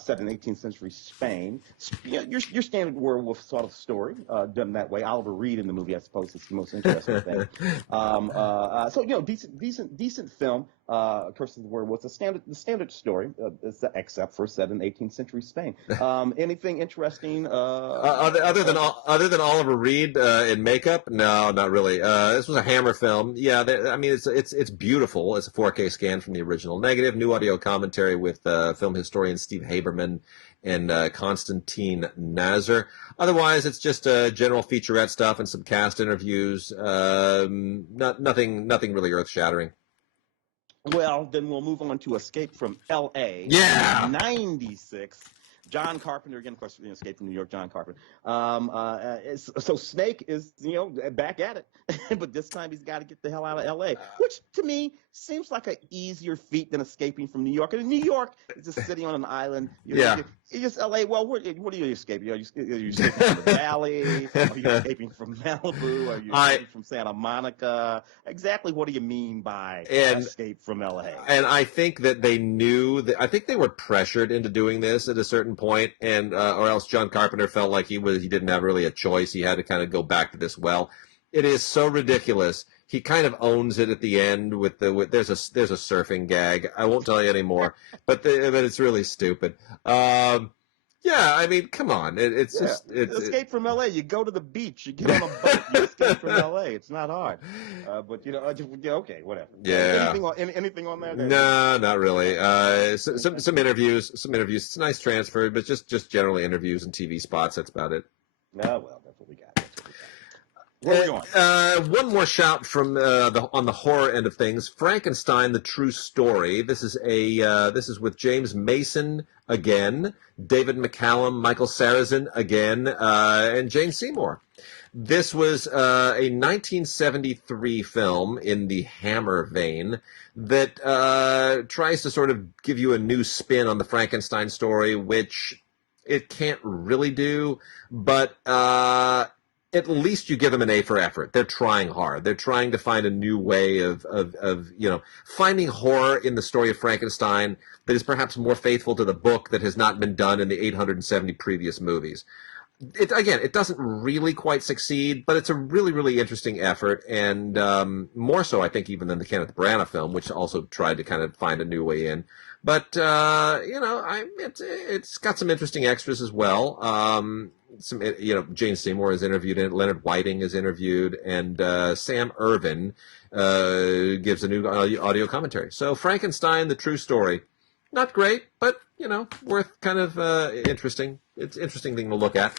Set in 18th century Spain. Your standard werewolf sort of story, done that way. Oliver Reed in the movie, I suppose, is the most interesting thing. Decent film. Curse of the Werewolf, the standard story, except for set in 18th century Spain. Anything interesting? Other than Oliver Reed in makeup? No, not really. This was a Hammer film. Yeah, it's beautiful. It's a 4K scan from the original negative. New audio commentary with film historian Steve Haberman and Konstantin Nazar. Otherwise, it's just general featurette stuff and some cast interviews. Nothing really earth-shattering. Well, then we'll move on to Escape from L.A. Yeah! 96. John Carpenter, again, of course, Escape from New York, John Carpenter. So Snake is, back at it. But this time he's got to get the hell out of L.A., which to me seems like an easier feat than escaping from New York. And New York is a city on an island. You're just L.A. Well, what are you escaping? Are you escaping from the Valley? Are you escaping from Malibu? Are you escaping from Santa Monica? Exactly what do you mean by escape from L.A.? And I think that they knew that. I think they were pressured into doing this at a certain point, and or else John Carpenter felt like he didn't have really a choice. He had to kind of go back to this well. It is so ridiculous. He kind of owns it at the end with there's a surfing gag. I won't tell you anymore, but it's really stupid. Come on. It's escape from L.A. You go to the beach. You get on a boat. You escape from L.A. It's not hard. Okay, whatever. Yeah. Anything on that? No, not really. Some interviews. It's a nice transfer, but just generally interviews and TV spots. That's about it. Well, that's what we got. Where are we going? One more shout from on the horror end of things. Frankenstein: The True Story. This is with James Mason again, David McCallum, Michael Sarrazin again, and Jane Seymour. This was a 1973 film in the Hammer vein that tries to sort of give you a new spin on the Frankenstein story, which it can't really do, but at least you give them an A for effort. They're trying hard. They're trying to find a new way of finding horror in the story of Frankenstein that is perhaps more faithful to the book that has not been done in the 870 previous movies. It doesn't really quite succeed, but it's a really, really interesting effort, and more so, I think, even than the Kenneth Branagh film, which also tried to kind of find a new way in. But it's got some interesting extras as well. Jane Seymour is interviewed in it, Leonard Whiting is interviewed, and Sam Irvin gives a new audio commentary. So Frankenstein, the true story, not great, but worth kind of interesting. It's an interesting thing to look at.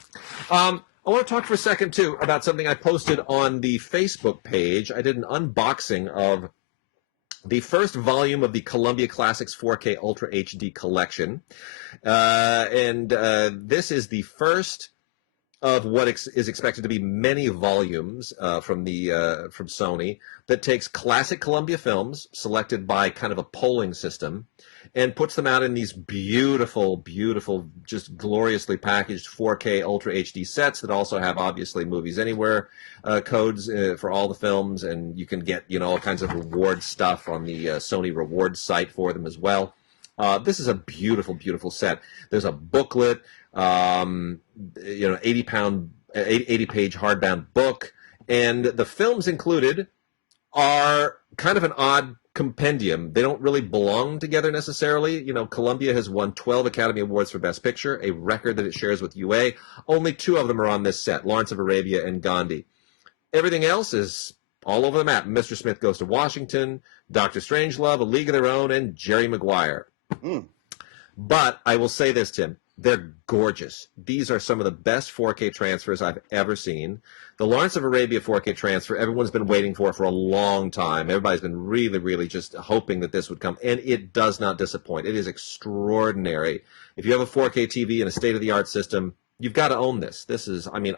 I want to talk for a second, too, about something I posted on the Facebook page. I did an unboxing of the first volume of the Columbia Classics 4K Ultra HD collection. And this is the first of what is expected to be many volumes from Sony that takes classic Columbia films selected by kind of a polling system and puts them out in these beautiful, beautiful, just gloriously packaged 4K Ultra HD sets that also have, obviously, Movies Anywhere codes for all the films, and you can get, all kinds of reward stuff on the Sony rewards site for them as well. This is a beautiful, beautiful set. There's a booklet, 80-page hardbound book, and the films included are kind of an odd compendium. They don't really belong together necessarily. Columbia has won 12 Academy Awards for Best Picture, a record that it shares with UA. Only 2 of them are on this set, Lawrence of Arabia and Gandhi. Everything else is all over the map. Mr. Smith Goes to Washington, Dr. Strangelove, A League of Their Own, and Jerry Maguire. But I will say this, Tim. They're gorgeous. These are some of the best 4K transfers I've ever seen. The Lawrence of Arabia 4K transfer, everyone's been waiting for a long time. Everybody's been really, really just hoping that this would come, and it does not disappoint. It is extraordinary. If you have a 4K TV and a state-of-the-art system, you've got to own this.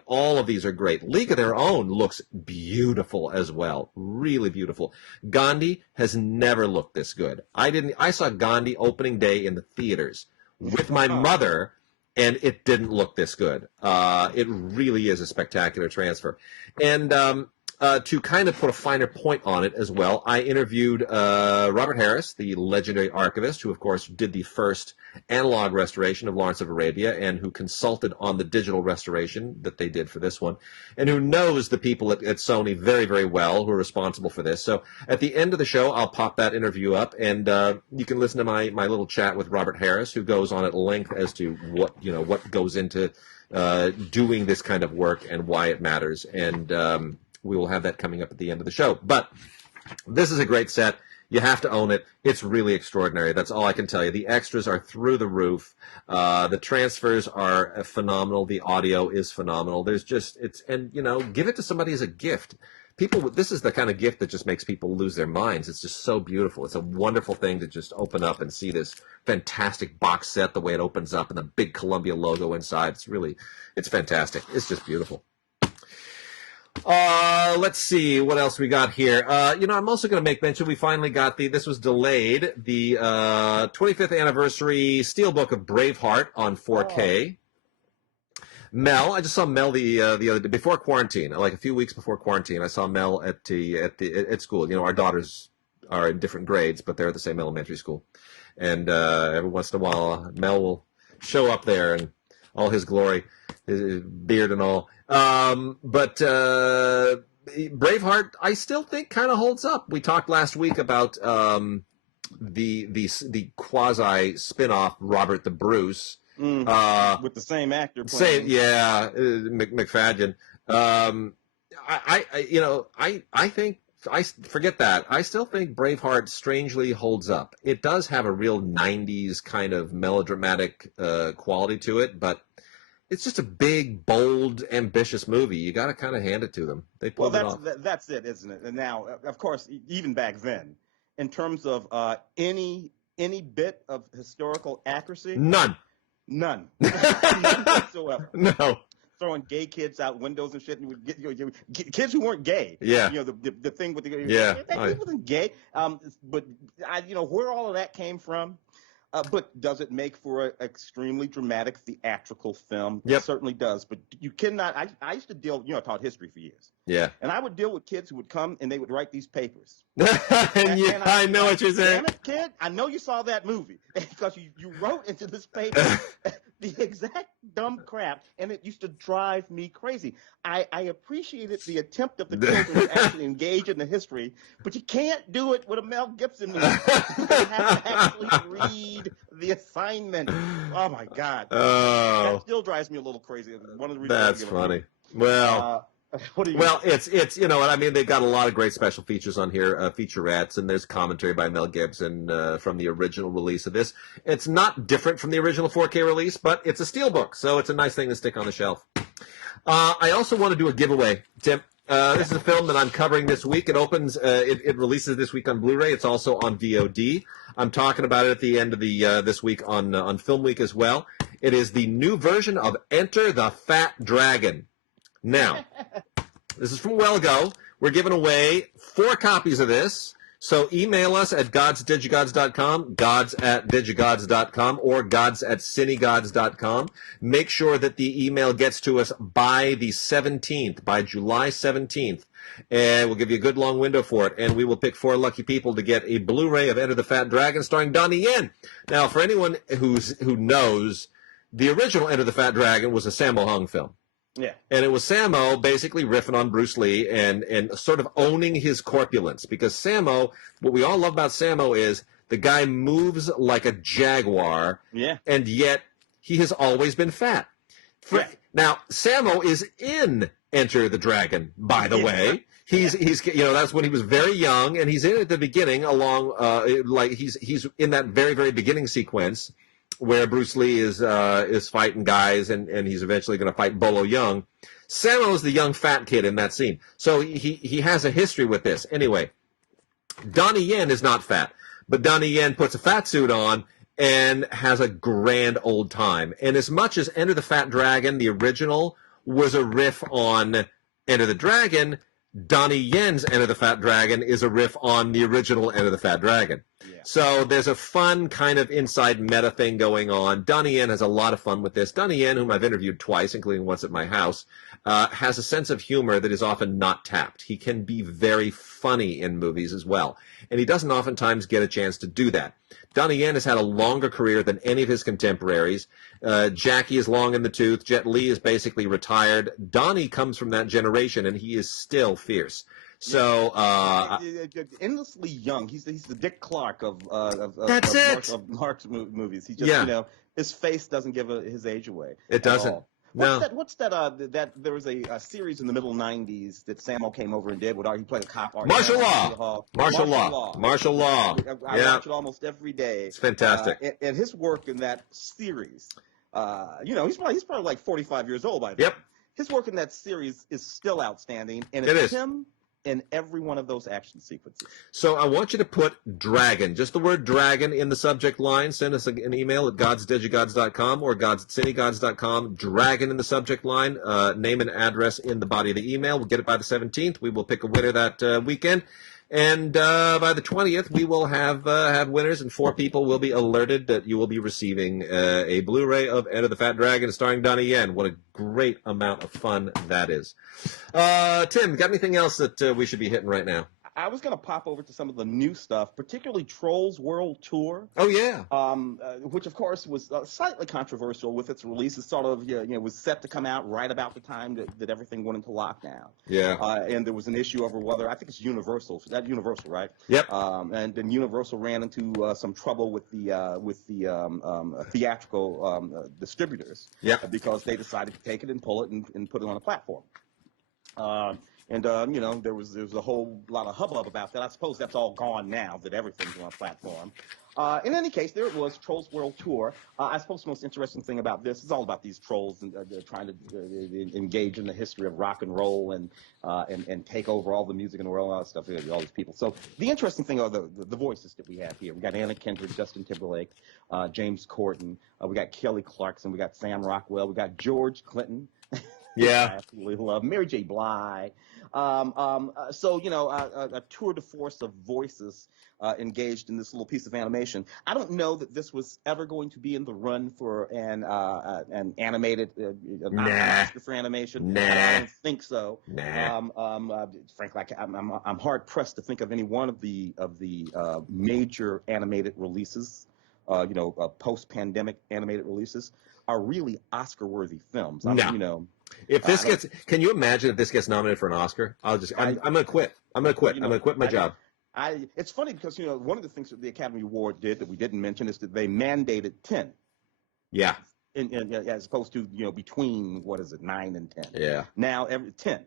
All of these are great. League of Their Own looks beautiful as well. Really beautiful. Gandhi has never looked this good. I saw Gandhi opening day in the theaters with my mother, and it didn't look this good. It really is a spectacular transfer. And to kind of put a finer point on it as well, I interviewed Robert Harris, the legendary archivist, who, of course, did the first analog restoration of Lawrence of Arabia and who consulted on the digital restoration that they did for this one, and who knows the people at Sony very, very well who are responsible for this. So at the end of the show, I'll pop that interview up, and you can listen to my little chat with Robert Harris, who goes on at length as to what goes into doing this kind of work and why it matters. And we will have that coming up at the end of the show. But this is a great set. You have to own it. It's really extraordinary. That's all I can tell you. The extras are through the roof. The transfers are phenomenal. The audio is phenomenal. Give it to somebody as a gift. This is the kind of gift that just makes people lose their minds. It's just so beautiful. It's a wonderful thing to just open up and see this fantastic box set, the way it opens up and the big Columbia logo inside. It's fantastic. It's just beautiful. Let's see what else we got here. I'm also going to make mention we finally got this was delayed, the 25th anniversary Steelbook of Braveheart on 4K. Mel, I just saw Mel the other day before quarantine, like a few weeks before quarantine. I saw Mel at school. Our daughters are in different grades, but they're at the same elementary school. And every once in a while, Mel will show up there in all his glory, his beard and all. But Braveheart, I still think kind of holds up. We talked last week about the quasi spin-off Robert the Bruce. With the same actor playing. McFadden. I think forget that. I still think Braveheart strangely holds up. It does have a real 90s kind of melodramatic quality to it, but it's just a big, bold, ambitious movie. You got to kind of hand it to them. They pulled it off. That's it, isn't it? And now, of course, even back then, in terms of any bit of historical accuracy, none whatsoever. No. throwing gay kids out windows and shit, and you would get kids who weren't gay. Yeah. The thing with the Yeah. he wasn't gay. But where all of that came from. But does it make for an extremely dramatic theatrical film? Yep. It certainly does. But you cannot. I used to deal. I taught history for years. Yeah. And I would deal with kids who would come and they would write these papers. and I know what you're saying. Damn it, kid! I know you saw that movie because you wrote into this paper the exact dumb crap, and it used to drive me crazy. I appreciated the attempt of the children to actually engage in the history, but you can't do it with a Mel Gibson movie. You have to actually read the assignment. Oh my God! Oh, that still drives me a little crazy. One of the reasons that's funny. Well. It's I mean, they've got a lot of great special features on here, featurettes, and there's commentary by Mel Gibson from the original release of this. It's not different from the original 4K release, but it's a steelbook, so it's a nice thing to stick on the shelf. I also want to do a giveaway, Tim. This is a film that I'm covering this week. It opens, it releases this week on Blu-ray. It's also on VOD. I'm talking about it at the end of the this week on Film Week as well. It is the new version of Enter the Fat Dragon. Now, this is from a while ago. We're giving away 4 copies of this. So email us at gods@digigods.com, gods@digigods.com, or gods@cinegods.com. Make sure that the email gets to us by the 17th, by July 17th. And we'll give you a good long window for it. And we will pick 4 lucky people to get a Blu-ray of Enter the Fat Dragon starring Donnie Yen. Now, for anyone who knows, the original Enter the Fat Dragon was a Sammo Hung film. Yeah. And it was Sammo basically riffing on Bruce Lee and sort of owning his corpulence. Because Sammo, what we all love about Sammo is the guy moves like a jaguar. Yeah. And yet he has always been fat. Now, Sammo is in Enter the Dragon, by the way. He's that's when he was very young, and he's in it at the beginning along he's in that very, very beginning sequence where Bruce Lee is fighting guys, and he's eventually going to fight Bolo Young. Sammo is the young fat kid in that scene. So he has a history with this. Anyway, Donnie Yen is not fat, but Donnie Yen puts a fat suit on and has a grand old time. And as much as Enter the Fat Dragon, the original, was a riff on Enter the Dragon, Donnie Yen's Enter the Fat Dragon is a riff on the original Enter the Fat Dragon. Yeah. So there's a fun kind of inside meta thing going on. Donnie Yen has a lot of fun with this. Donnie Yen, whom I've interviewed twice, including once at my house, has a sense of humor that is often not tapped. He can be very funny in movies as well, and he doesn't oftentimes get a chance to do that. Donnie Yen has had a longer career than any of his contemporaries. Jackie is long in the tooth. Jet Li is basically retired. Donnie comes from that generation, and he is still fierce. So endlessly young. He's the Dick Clark of Mark's movies. He just his face doesn't give his age away. It doesn't. What's that? There was a series in the middle '90s that Sammo came over and did. He played a cop. Martial law. I watch it almost every day. It's fantastic. And his work in that series. He's probably like 45 years old by then. Yep. His work in that series is still outstanding, and it it's is. him in every one of those action sequences. So I want you to put dragon, just the word dragon, in the subject line. Send us an email at gods@digigods.com or gods@cinegods.com. Dragon in the subject line. Name and address in the body of the email. We'll get it by the 17th. We will pick a winner that weekend. And by the 20th, we will have winners, and 4 people will be alerted that you will be receiving a Blu-ray of Enter the Fat Dragon starring Donnie Yen. What a great amount of fun that is. Tim, got anything else that we should be hitting right now? I was going to pop over to some of the new stuff, particularly Trolls World Tour. Oh, yeah. Which, of course, was slightly controversial with its release. It sort of was set to come out right about the time that everything went into lockdown. Yeah. And there was an issue over whether, I think it's Universal. That's Universal, right? Yep. And then Universal ran into some trouble with the theatrical distributors. Yep. Because they decided to take it and pull it and put it on a platform. There was a whole lot of hubbub about that. I suppose that's all gone now that everything's on a platform. In any case, there it was, Trolls World Tour. I suppose the most interesting thing about this is all about these trolls and they're trying to engage in the history of rock and roll and take over all the music in the world and all that stuff. All these people. So the interesting thing are the voices that we have here. We got Anna Kendrick, Justin Timberlake, James Corden. We got Kelly Clarkson. We got Sam Rockwell. We got George Clinton. which Yeah. I absolutely love. Mary J. Blige. So, a tour de force of voices engaged in this little piece of animation. I don't know that this was ever going to be in the run for an animated, an Nah. Oscar for animation. Nah. I don't think so. Nah. Frankly, I'm hard pressed to think of any one of the major animated releases, post-pandemic animated releases, are really Oscar-worthy films. No. If this can you imagine if this gets nominated for an Oscar? I'm gonna quit. I'm gonna quit. I'm gonna quit my job. It's funny because one of the things that the Academy Award did that we didn't mention is that they mandated 10. Yeah. As opposed to between 9 and 10. Yeah. Now every 10.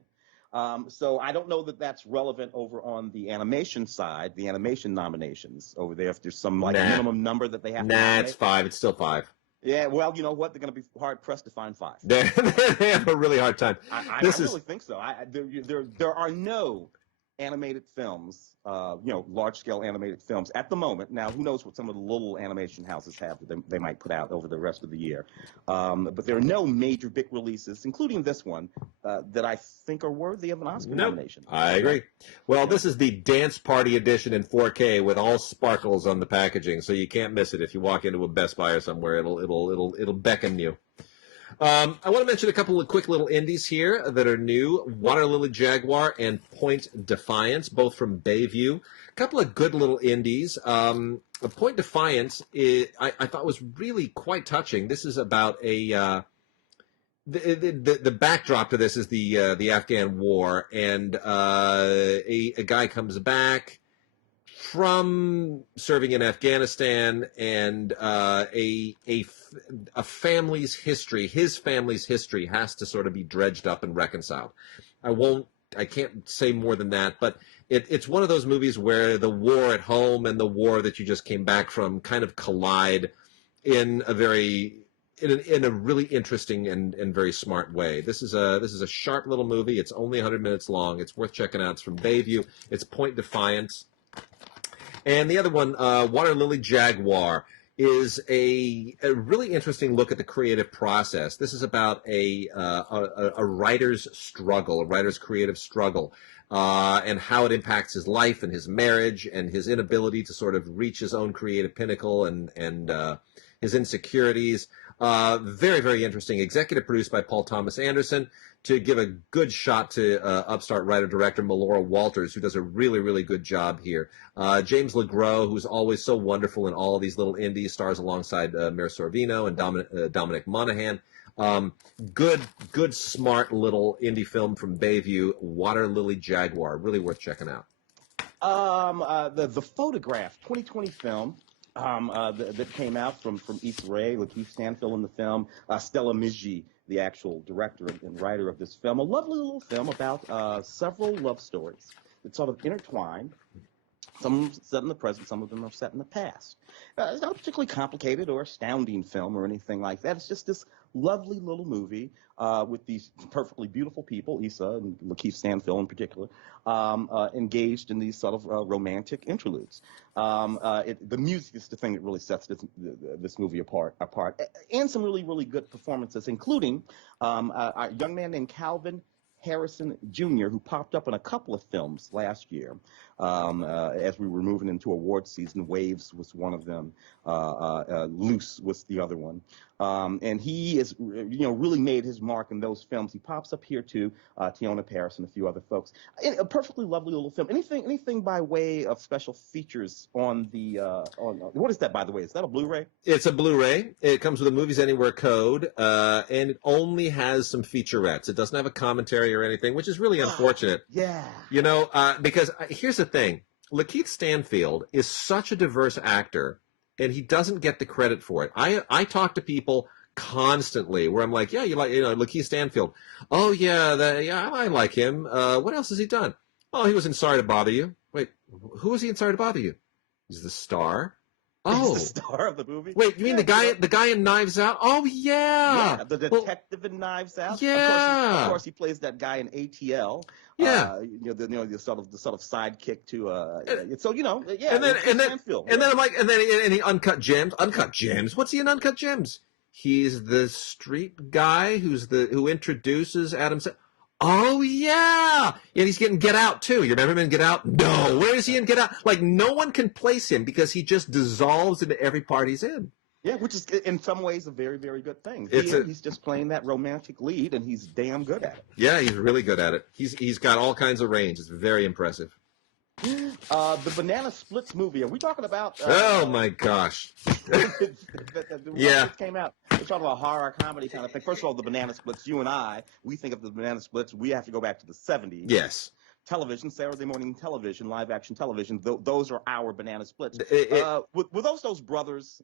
So I don't know that that's relevant over on the animation side, the animation nominations over there. If there's some minimum number that they have. Nah, it's 5. It's still 5. Yeah, well, you know what? They're going to be hard pressed to find 5. They have a really hard time. I really think so. There are no animated films, large scale animated films at the moment. Now, who knows what some of the little animation houses have that they might put out over the rest of the year. But there are no major big releases, including this one, that I think are worthy of an Oscar nomination. I agree. Well, this is the Dance Party edition in 4K with all sparkles on the packaging, so you can't miss it. If you walk into a Best Buy or somewhere, it'll beckon you. I want to mention a couple of quick little indies here that are new. Waterlily Jaguar and Point Defiance, both from Bayview. A couple of good little indies. Point Defiance, I thought was really quite touching. This is about the backdrop to this is the Afghan War, and a guy comes back from serving in Afghanistan, and a family's history, his family's history, has to sort of be dredged up and reconciled. I can't say more than that, but it's one of those movies where the war at home and the war that you just came back from kind of collide in a really interesting and very smart way. This is a sharp little movie. It's only 100 minutes long. It's worth checking out. It's from Bayview. It's Point Defiance. And the other one, Waterlily Jaguar, is a really interesting look at the creative process. This is about a writer's struggle, a writer's creative struggle, and how it impacts his life and his marriage and his inability to sort of reach his own creative pinnacle and his insecurities. Very, very interesting. Executive produced by Paul Thomas Anderson, to give a good shot to upstart writer-director Melora Walters, who does a really, really good job here. James LeGros, who's always so wonderful in all of these little indies, stars alongside Mira Sorvino and Dominic Monaghan. Good, smart little indie film from Bayview, Waterlily Jaguar. Really worth checking out. The Photograph 2020 film that came out from Issa Rae, Lakeith Stanfield in the film, Stella Mizzi, the actual director and writer of this film. A lovely little film about several love stories that sort of intertwine. Some of them set in the present, some of them are set in the past. It's not a particularly complicated or astounding film or anything like that. It's just this lovely little movie with these perfectly beautiful people, Issa and Lakeith Stanfield in particular, engaged in these sort of romantic interludes. The music is the thing that really sets this movie apart, and some really, really good performances, including a young man named Calvin Harrison Jr., who popped up in a couple of films last year as we were moving into award season. Waves was one of them. Loose was the other one. And he is, really made his mark in those films. He pops up here too, Tiona Paris and a few other folks. A perfectly lovely little film. Anything by way of special features on the what is that, by the way? Is that a Blu-ray? It's a Blu-ray. It comes with a Movies Anywhere code, and it only has some featurettes. It doesn't have a commentary or anything, which is really unfortunate. Yeah. Because here's the thing. Lakeith Stanfield is such a diverse actor, and he doesn't get the credit for it. I talk to people constantly where I'm like, yeah, you like Lakeith Stanfield. Oh yeah, I like him. What else has he done? Oh, he was in Sorry to Bother You. Wait, who was he in Sorry to Bother You? He's the star. Oh, he's the star of the movie. Wait, you mean the guy in Knives Out? Oh yeah, the detective in Knives Out. Yeah, of course he plays that guy in ATL. Yeah, the sort of sidekick to And then I'm like, and he Uncut Gems. Uncut Gems. What's he in Uncut Gems? He's the street guy who introduces Adam. Oh yeah, and he's getting Get Out too. You remember him in Get Out? No, where is he in Get Out? Like no one can place him because he just dissolves into every part he's in. Yeah, which is in some ways a very, very good thing. He's just playing that romantic lead, and he's damn good at it. Yeah, he's really good at it. He's got all kinds of range. It's very impressive. The Banana Splits movie. Are we talking about? Oh my gosh! Yeah, it came out. It's sort of a horror comedy kind of thing. First of all, the Banana Splits. You and I, we think of the Banana Splits. We have to go back to the '70s. Yes. Television, Saturday morning television, live action television. Those are our Banana Splits. Were those brothers?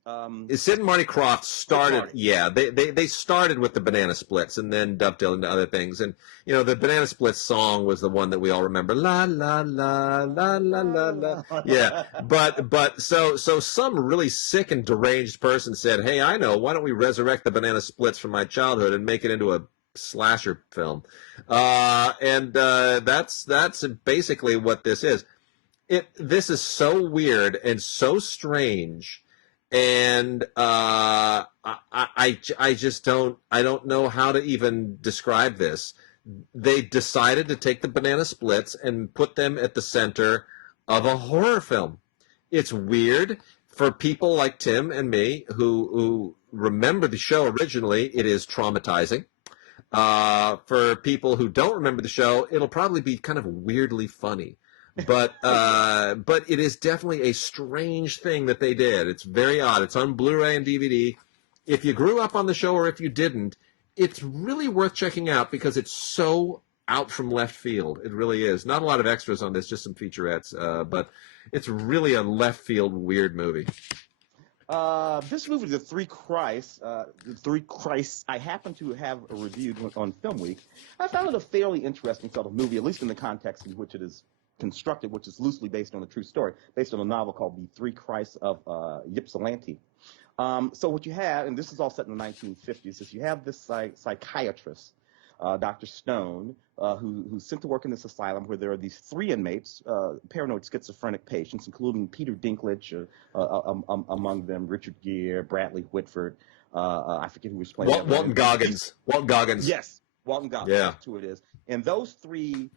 Sid and Marty Krofft started. Yeah, they started with the Banana Splits and then dovetailed into other things. And you know, the Banana Splits song was the one that we all remember. La la la la la la la. Yeah, but so some really sick and deranged person said, "Hey, I know. Why don't we resurrect the Banana Splits from my childhood and make it into a slasher film?" And that's basically what this is. This is so weird and so strange, and I just don't know how to even describe this. They decided to take the Banana Splits and put them at the center of a horror film. It's weird for people like Tim and me who remember the show originally. It is traumatizing. For people who don't remember the show, it'll probably be kind of weirdly funny, but it is definitely a strange thing that they did. It's very odd. It's on Blu-ray and DVD. If you grew up on the show or if you didn't, it's really worth checking out because it's so out from left field. It really is. Not a lot of extras on this, just some featurettes, but it's really a left field weird movie. This movie, The Three Christs, I happen to have reviewed on Film Week. I found it a fairly interesting sort of movie, at least in the context in which it is constructed, which is loosely based on a true story, based on a novel called The Three Christs of Ypsilanti. So what you have, and this is all set in the 1950s, is you have this psychiatrist, Dr. Stone, who's sent to work in this asylum where there are these three inmates, paranoid schizophrenic patients, including Peter Dinklage, among them Richard Gere, Bradley Whitford, I forget who was playing. Walton Goggins. Walton Goggins. Yes, Walton Goggins. Yeah. That's who it is. And those three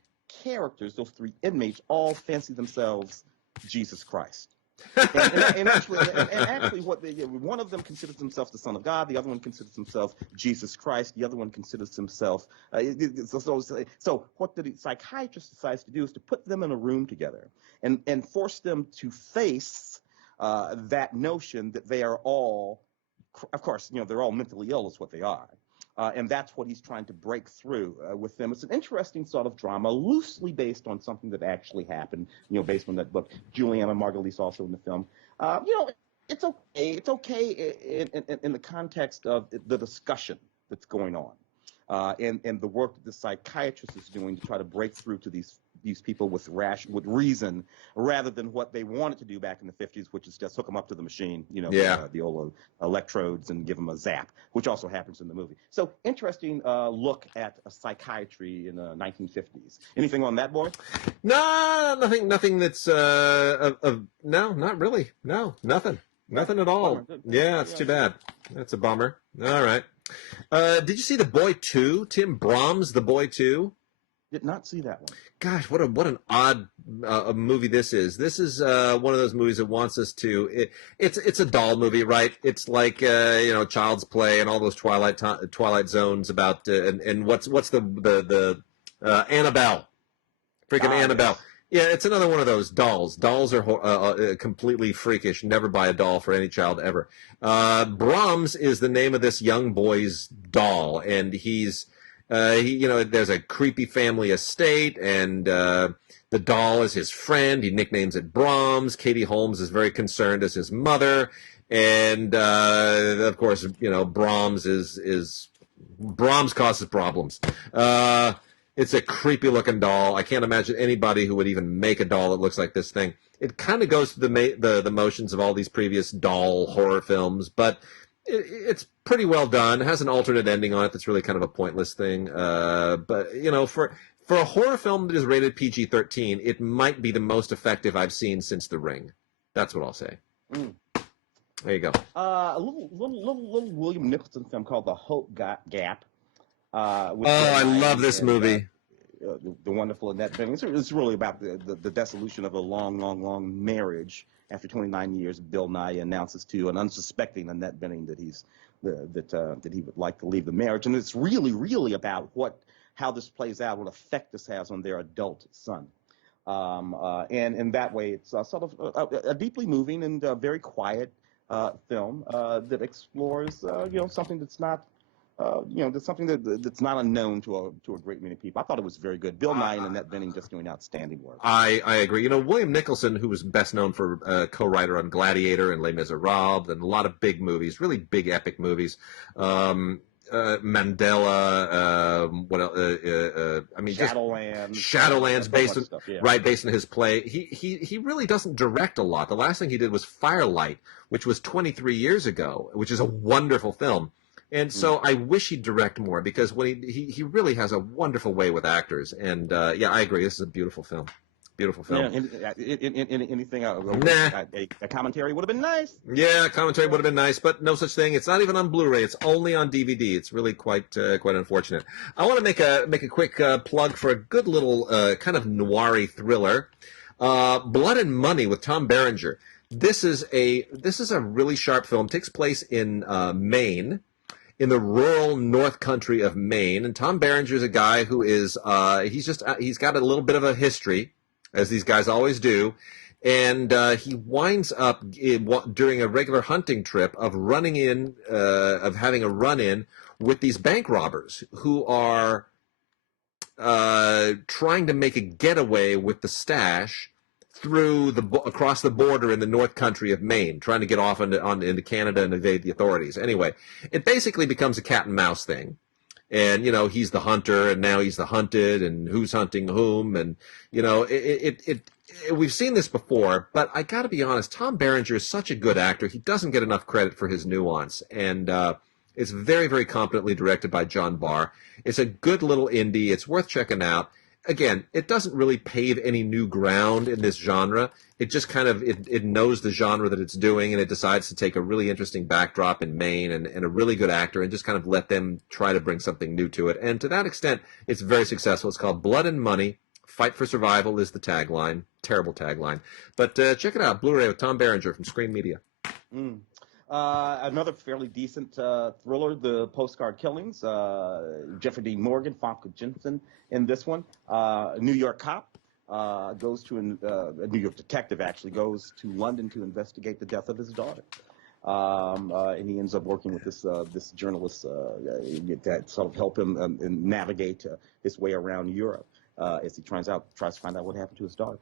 characters, those three inmates, all fancy themselves Jesus Christ. and actually, one of them considers himself the Son of God. The other one considers himself Jesus Christ. The other one considers himself. So what the psychiatrist decides to do is to put them in a room together and force them to face that notion that they are all, of course, they're all mentally ill is what they are. And that's what he's trying to break through with them. It's an interesting sort of drama, loosely based on something that actually happened, based on that book. Juliana Margulies also in the film. It's okay. It's okay in the context of the discussion that's going on, and the work that the psychiatrist is doing to try to break through to these people with reason, rather than what they wanted to do back in the 50s, which is just hook them up to the machine, the old electrodes and give them a zap, which also happens in the movie. So interesting look at psychiatry in the 1950s. Anything on that, boy? No, nothing that's no, not really. No, nothing at all. Yeah, it's too bad. That's a bummer. All right. Did you see The Boy 2? Tim Brahms, The Boy 2? Did not see that one. Gosh, what an odd movie this is. This is one of those movies that wants us to. It's a doll movie, right? It's like Child's Play and all those Twilight Zones about and what's the Annabelle, freaking Annabelle. Yes. Yeah, it's another one of those dolls. Dolls are completely freakish. Never buy a doll for any child ever. Brahms is the name of this young boy's doll, and he's. There's a creepy family estate, and the doll is his friend. He nicknames it Brahms. Katie Holmes is very concerned as his mother, and of course, Brahms Brahms causes problems. It's a creepy looking doll. I can't imagine anybody who would even make a doll that looks like this thing. It kind of goes through the motions of all these previous doll horror films, but it's pretty well done. It has an alternate ending on it that's really kind of a pointless thing. But for a horror film that is rated PG-13, it might be the most effective I've seen since The Ring. That's what I'll say. There you go. A little William Nicholson film called The Hope Gap. With I love this and, movie. the wonderful Annette Bening. It's really about the dissolution of a long marriage. After 29 years, Bill Nye announces to an unsuspecting Annette Bening that that he would like to leave the marriage, and it's really about how this plays out, what effect this has on their adult son. And in that way, it's sort of a deeply moving and very quiet film that explores something that's not. That's something that's not unknown to a great many people. I thought it was very good. Bill Nye and Annette Bening just doing outstanding work. I agree. William Nicholson, who was best known for co-writer on Gladiator and Les Miserables and a lot of big movies, really big epic movies. Mandela, what else? Shadowlands, based on his play. He really doesn't direct a lot. The last thing he did was Firelight, which was 23 years ago, which is a wonderful film. And so I wish he'd direct more, because when he really has a wonderful way with actors. And I agree. This is a beautiful film. Beautiful film. Yeah, anything else? Nah. A commentary would have been nice. Yeah, a commentary would have been nice, but no such thing. It's not even on Blu-ray. It's only on DVD. It's really quite unfortunate. I want to make a quick plug for a good little kind of noir-y thriller, Blood and Money with Tom Berenger. This is a really sharp film. It takes place in Maine, in the rural North Country of Maine, and Tom Berenger is a guy who is he's got a little bit of a history, as these guys always do, and he winds up during a regular hunting trip of having a run-in with these bank robbers who are trying to make a getaway with the stash across the border in the North Country of Maine, trying to get off into Canada and evade the authorities. Anyway, it basically becomes a cat and mouse thing. And, he's the hunter, and now he's the hunted, and who's hunting whom. And, we've seen this before, but I got to be honest, Tom Berenger is such a good actor. He doesn't get enough credit for his nuance. And it's very, very competently directed by John Barr. It's a good little indie. It's worth checking out. Again, it doesn't really pave any new ground in this genre. It just kind of, it knows the genre that it's doing, and it decides to take a really interesting backdrop in Maine and a really good actor and just kind of let them try to bring something new to it. And to that extent, it's very successful. It's called Blood and Money. Fight for Survival is the tagline. Terrible tagline. But check it out. Blu-ray with Tom Berenger from Screen Media. Another fairly decent thriller, The Postcard Killings. Jeffrey Dean Morgan, Famke Janssen in this one. A New York cop goes to a New York detective actually goes to London to investigate the death of his daughter. And he ends up working with this journalist that sort of help him navigate his way around Europe. As he tries to find out what happened to his daughter.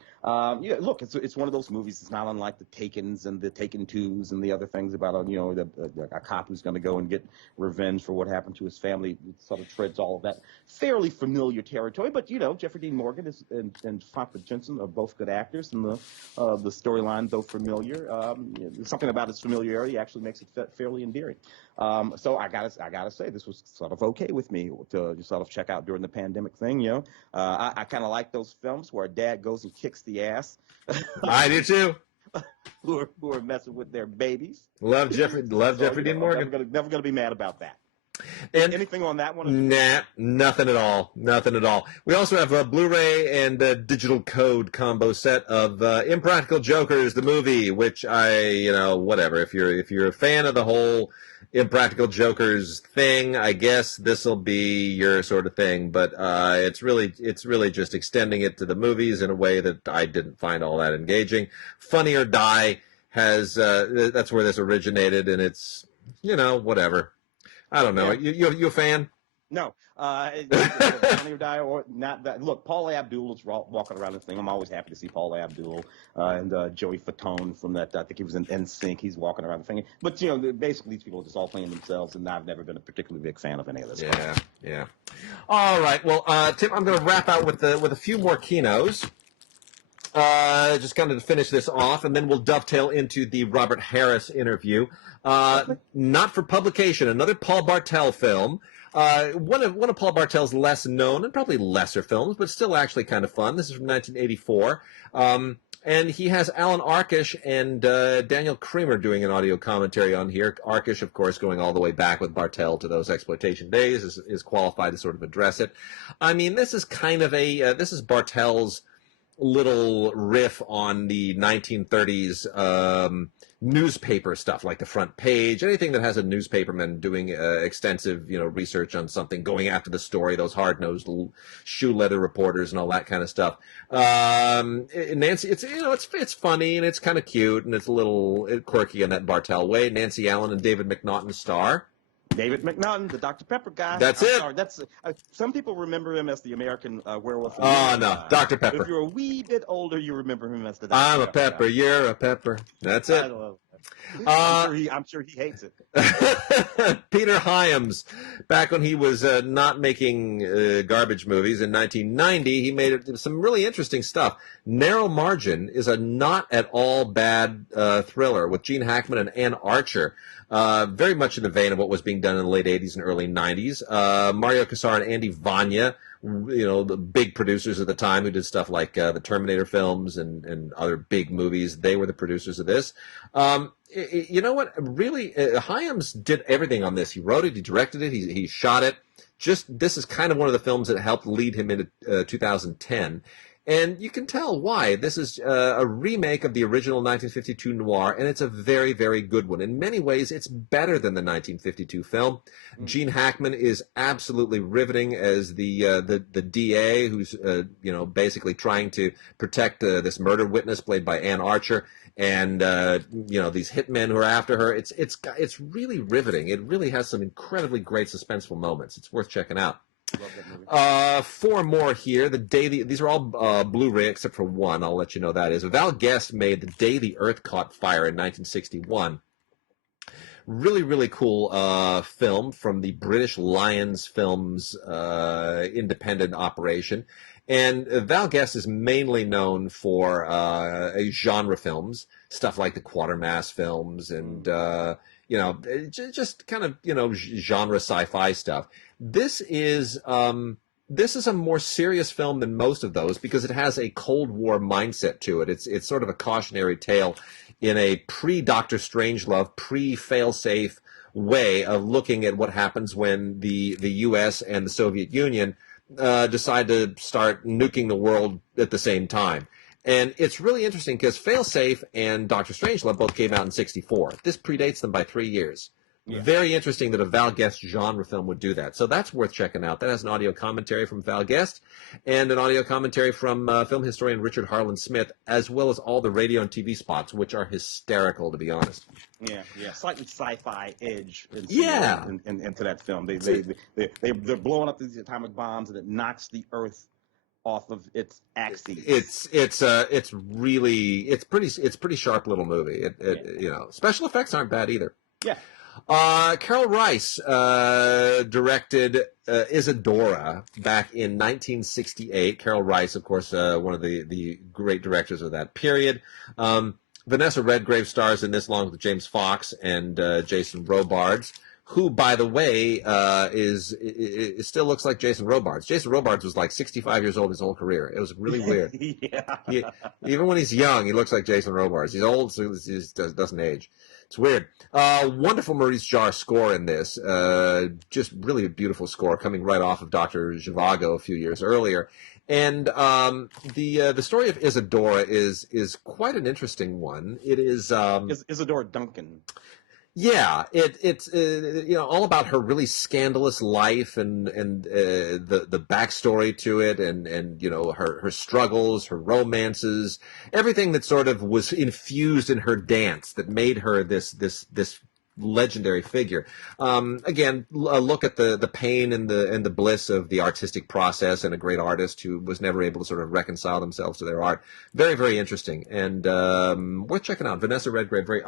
Look, it's one of those movies. It's not unlike the Takens and the Taken 2s and the other things about a cop who's going to go and get revenge for what happened to his family. It sort of treads all of that fairly familiar territory. But Jeffrey Dean Morgan and Famke Janssen are both good actors, and the storyline, though familiar, something about its familiarity actually makes it fairly endearing. So I gotta say, this was sort of okay with me to sort of check out during the pandemic thing. I kind of like those films where a dad goes and kicks the ass. I do too. who are messing with their babies. Love Jeffrey Dean Morgan. Never gonna be mad about that. And anything on that one? Nah, nothing at all. Nothing at all. We also have a Blu-ray and a digital code combo set of Impractical Jokers, the movie, which whatever. If you're a fan of the whole Impractical Jokers thing, I guess this will be your sort of thing. But it's really just extending it to the movies in a way that I didn't find all that engaging. Funny or Die has that's where this originated, and it's whatever. I don't know. Yeah. You a fan? No. Funny or Die or not. That. Look, Paula Abdul is walking around this thing. I'm always happy to see Paula Abdul and Joey Fatone from that. I think he was in NSYNC. He's walking around the thing. But basically these people are just all playing themselves, and I've never been a particularly big fan of any of this. Yeah. All right. Well, Tim, I'm going to wrap out with a few more Kinos. just kind of to finish this off, and then we'll dovetail into the Robert Harris interview. Not for publication, another Paul Bartel film. One of Paul Bartel's less known and probably lesser films, but still actually kind of fun. This is from 1984. And he has Alan Arkish and Daniel Creamer doing an audio commentary on here. Arkish, of course, going all the way back with Bartel to those exploitation days, is qualified to sort of address it. I mean, this is kind of this is Bartel's little riff on the 1930s newspaper stuff, like the front page, anything that has a newspaperman doing extensive, research on something, going after the story, those hard-nosed shoe leather reporters and all that kind of stuff. Nancy, it's funny and it's kind of cute and it's a little quirky in that Bartel way. Nancy Allen and David McNaughton star. David McNaughton, the Dr. Pepper guy. That's it. Sorry, some people remember him as the American werewolf. Oh, no, Dr. Pepper. If you're a wee bit older, you remember him as the Dr. I'm Pepper. a pepper, guy. you're a pepper. That's it. I love that. I'm sure he hates it. Peter Hyams, back when he was not making garbage movies in 1990, he made some really interesting stuff. Narrow Margin is a not at all bad thriller with Gene Hackman and Ann Archer. Very much in the vein of what was being done in the late 80s and early 90s. Mario Casar and Andy Vanya, the big producers at the time who did stuff like the Terminator films and other big movies, they were the producers of this. You know what? Really, Hyams did everything on this. He wrote it, he directed it, he shot it. This is kind of one of the films that helped lead him into 2010. And you can tell why. This is a remake of the original 1952 noir, and it's a very, very good one. In many ways, it's better than the 1952 film. Gene Hackman is absolutely riveting as the DA who's basically trying to protect this murder witness played by Ann Archer, and these hitmen who are after her. It's really riveting. It really has some incredibly great suspenseful moments. It's worth checking out. Love that movie. 4 more here. These are all Blu-ray except for one. I'll let you know that is. Val Guest made The Day the Earth Caught Fire in 1961. Really, really cool film from the British Lions Films independent operation. And Val Guest is mainly known for genre films, stuff like the Quatermass films and just kind of genre sci-fi stuff. This is a more serious film than most of those because it has a Cold War mindset to it. It's sort of a cautionary tale in a pre-Doctor Strangelove, pre-fail-safe way of looking at what happens when the U.S. and the Soviet Union decide to start nuking the world at the same time. And it's really interesting because Failsafe and Doctor Strangelove both came out in 1964. This predates them by 3 years. Yeah. Very interesting that a Val Guest genre film would do that. So that's worth checking out. That has an audio commentary from Val Guest and an audio commentary from film historian Richard Harlan Smith, as well as all the radio and TV spots, which are hysterical, to be honest. Yeah. Slightly sci-fi edge into that film. They're blowing up these atomic bombs and it knocks the Earth off of its axis. It's pretty sharp little movie. Special effects aren't bad either. Yeah. Carol Rice directed Isadora back in 1968. Carol Rice, of course, one of the great directors of that period. Vanessa Redgrave stars in this along with James Fox and Jason Robards, who, by the way, still looks like Jason Robards. Jason Robards was like 65 years old his whole career. It was really weird. Even when he's young, he looks like Jason Robards. He's old, so he just doesn't age. It's weird. Wonderful Maurice Jarre score in this. Just really a beautiful score coming right off of Dr. Zhivago a few years earlier. And the story of Isadora is quite an interesting one. It is Isadora Duncan. Yeah, it's all about her really scandalous life and the backstory to it and her struggles, her romances, everything that sort of was infused in her dance that made her this legendary figure. Again, a look at the pain and the bliss of the artistic process and a great artist who was never able to sort of reconcile themselves to their art. Very, very interesting and worth checking out. Vanessa Redgrave, very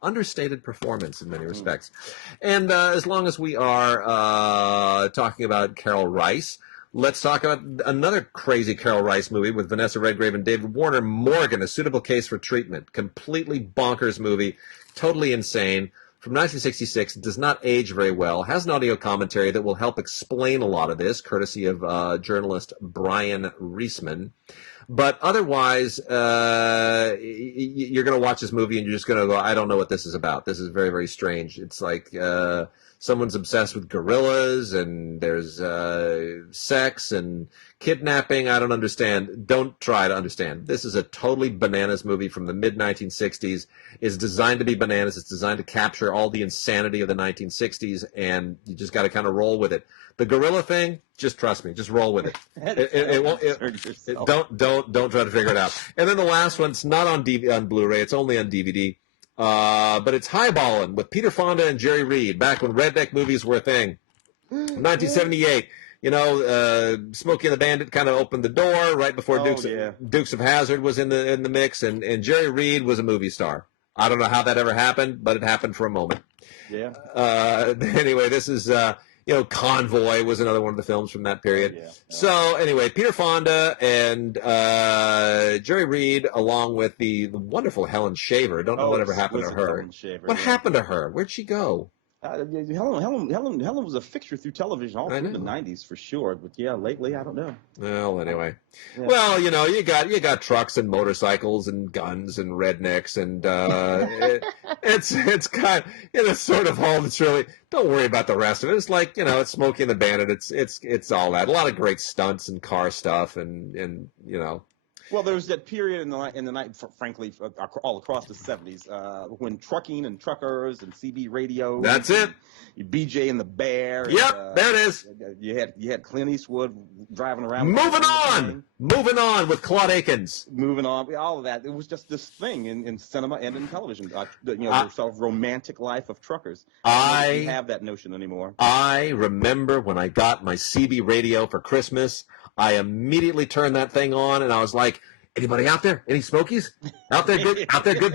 understated performance in many respects. And as long as we are talking about Carol Rice, let's talk about another crazy Carol Rice movie with Vanessa Redgrave and David Warner, Morgan, A Suitable Case for Treatment. Completely bonkers movie, totally insane. From 1966, does not age very well, has an audio commentary that will help explain a lot of this, courtesy of journalist Brian Reisman. But otherwise, you're going to watch this movie and you're just going to go, I don't know what this is about. This is very, very strange. It's like someone's obsessed with gorillas and there's sex and kidnapping. I don't understand. Don't try to understand. This is a totally bananas movie from the mid-1960s. It's designed to be bananas. It's designed to capture all the insanity of the 1960s, and you just got to kind of roll with it. The gorilla thing, just trust me, just roll with it. Don't try to figure it out. And then the last one, it's not on Blu-ray, it's only on DVD. But it's High-Ballin' with Peter Fonda and Jerry Reed, back when redneck movies were a thing. 1978. You know, Smokey and the Bandit kind of opened the door right before Dukes of Hazzard was in the mix, and Jerry Reed was a movie star. I don't know how that ever happened, but it happened for a moment. Yeah. Anyway, this is Convoy was another one of the films from that period. Yeah. So anyway, Peter Fonda and Jerry Reed, along with the wonderful Helen Shaver. I don't know whatever happened to her. What happened to her? Where'd she go? Helen was a fixture through television all through the 90s for sure, but yeah, lately I don't know. Well, anyway, well, you got trucks and motorcycles and guns and rednecks and it's kind of, it's sort of all that's really. Don't worry about the rest of it. It's like it's Smokey and the Bandit. It's all that. A lot of great stunts and car stuff and. Well, there was that period in the night, frankly, all across the 70s, when trucking and truckers and CB radio. That's it. BJ and the Bear. Yep, there it is. You had Clint Eastwood driving around. Moving on with Claude Akins. Moving on, all of that. It was just this thing in cinema and in television. The sort of romantic life of truckers. I don't have that notion anymore. I remember when I got my CB radio for Christmas. I immediately turned that thing on, and I was like, anybody out there? Any Smokies? Out there, good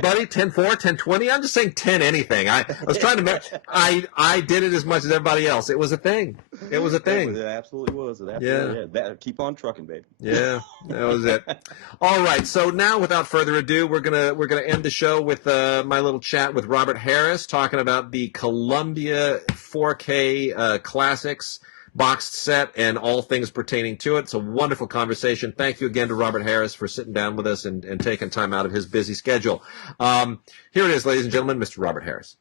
buddy? 10-4, 10-20? I'm just saying 10 anything. I was trying to I did it as much as everybody else. It was a thing. It absolutely was. Yeah. Keep on trucking, baby. Yeah, that was it. All right, so now without further ado, we're gonna end the show with my little chat with Robert Harris, talking about the Columbia 4K Classics boxed set and all things pertaining to it. It's a wonderful conversation. Thank you again to Robert Harris for sitting down with us and taking time out of his busy schedule. Here it is, ladies and gentlemen, Mr. Robert Harris.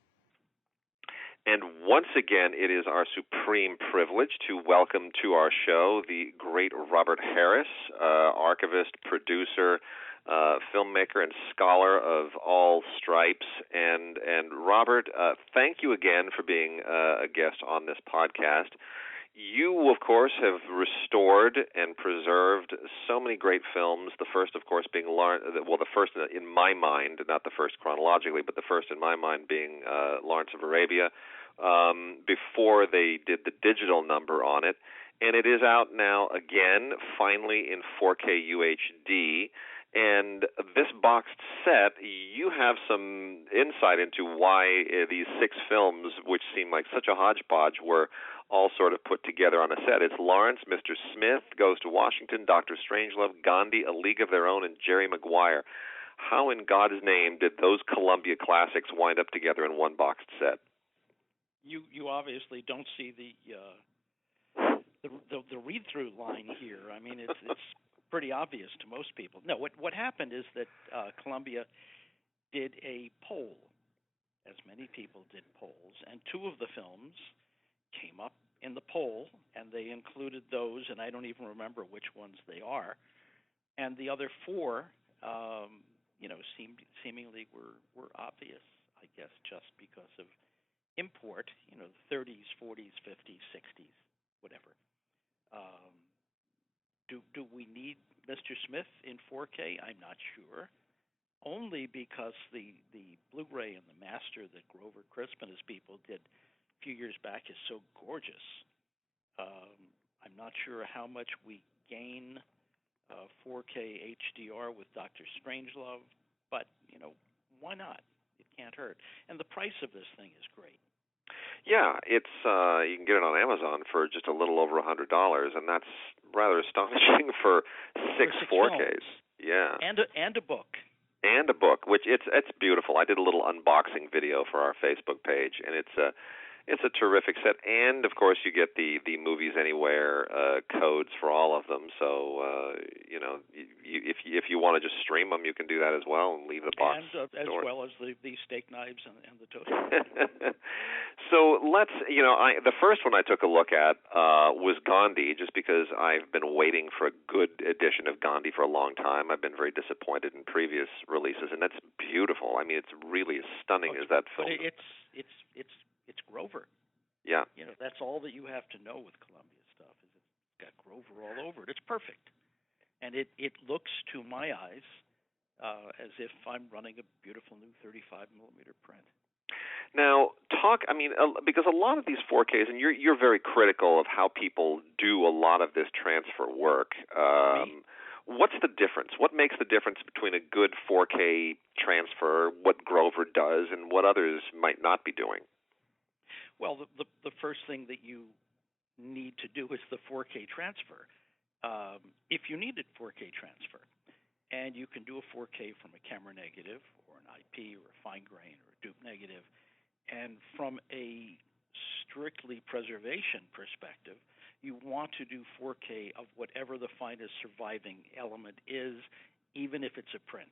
And once again, it is our supreme privilege to welcome to our show the great Robert Harris, archivist, producer, filmmaker, and scholar of all stripes. And Robert, thank you again for being a guest on this podcast. You, of course, have restored and preserved so many great films, the first, of course, being the first in my mind, not the first chronologically, but the first in my mind being Lawrence of Arabia, before they did the digital number on it. And it is out now again, finally in 4K UHD. And this boxed set, you have some insight into why these 6 films, which seem like such a hodgepodge, were all sort of put together on a set. It's Lawrence, Mr. Smith, Goes to Washington, Dr. Strangelove, Gandhi, A League of Their Own, and Jerry Maguire. How in God's name did those Columbia classics wind up together in one boxed set? You obviously don't see the read-through line here. I mean, it's pretty obvious to most people. No, what happened is that Columbia did a poll, as many people did polls, and 2 of the films came up in the poll, and they included those, and I don't even remember which ones they are. And the other 4, seemingly were obvious, I guess, just because of import, the 30s, 40s, 50s, 60s, whatever. Do we need Mr. Smith in 4K? I'm not sure. Only because the Blu-ray and the master that Grover Crisp and his people did a few years back is so gorgeous. I'm not sure how much we gain 4K HDR with Dr. Strangelove, but, why not? It can't hurt. And the price of this thing is great. Yeah, it's you can get it on Amazon for just a little over $100, and that's rather astonishing for six 4Ks. Films. Yeah, and a book. And a book, which it's beautiful. I did a little unboxing video for our Facebook page, and it's a terrific set. And of course, you get the Movies Anywhere codes for all of them. So if you want to just stream them, you can do that as well and leave the box. And as well as the steak knives and the toaster. So let's the first one I took a look at was Gandhi, just because I've been waiting for a good edition of Gandhi for a long time. I've been very disappointed in previous releases, and that's beautiful. I mean, it's really as stunning as that film. But it's Grover. Yeah. That's all that you have to know with Columbia stuff, is it's got Grover all over it. It's perfect. And it looks, to my eyes, as if I'm running a beautiful new 35mm print. Now, because a lot of these 4Ks, and you're very critical of how people do a lot of this transfer work. What's the difference? What makes the difference between a good 4K transfer, what Grover does, and what others might not be doing? Well, the first thing that you need to do is the 4K transfer. If you needed 4K transfer, and you can do a 4K from a camera negative or an IP or a fine grain or a dupe negative, and from a strictly preservation perspective, you want to do 4K of whatever the finest surviving element is, even if it's a print,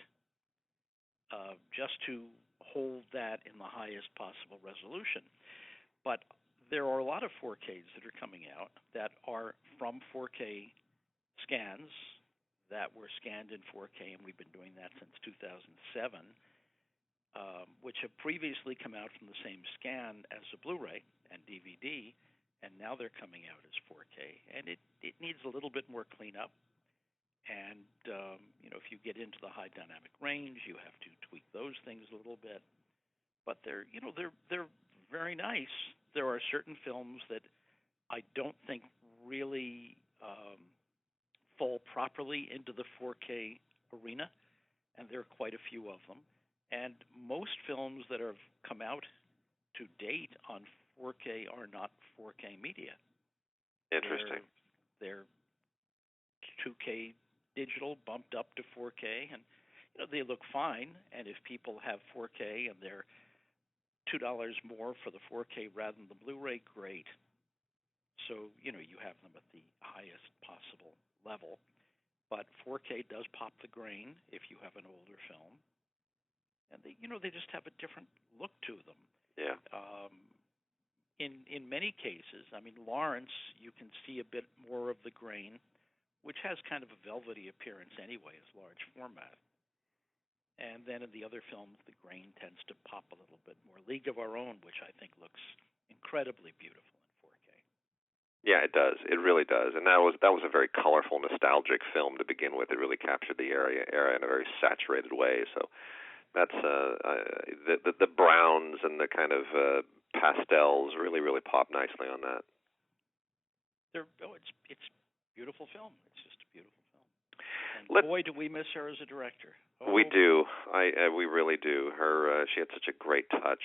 just to hold that in the highest possible resolution. But there are a lot of 4Ks that are coming out that are from 4K scans that were scanned in 4K, and we've been doing that since 2007, which have previously come out from the same scan as a Blu-ray and DVD, and now they're coming out as 4K. And it needs a little bit more cleanup. And, if you get into the high dynamic range, you have to tweak those things a little bit. But they're very nice. There are certain films that I don't think really fall properly into the 4K arena, and there are quite a few of them. And most films that have come out to date on 4K are not 4K media. Interesting. They're 2K digital bumped up to 4K, and they look fine. And if people have 4K and they're $2 more for the 4K rather than the Blu-ray, great. So you have them at the highest possible level. But 4K does pop the grain if you have an older film, and they just have a different look to them. Yeah. In many cases, Lawrence, you can see a bit more of the grain, which has kind of a velvety appearance anyway as large format. And then in the other films, the grain tends to pop a little bit more. League of Our Own, which I think looks incredibly beautiful in 4K. Yeah, it does. It really does. And that was a very colorful, nostalgic film to begin with. It really captured the era in a very saturated way. So that's the browns and the kind of pastels really pop nicely on that. It's beautiful film. It's just a beautiful film. And boy, do we miss her as a director. Oh. We do. We really do. She had such a great touch.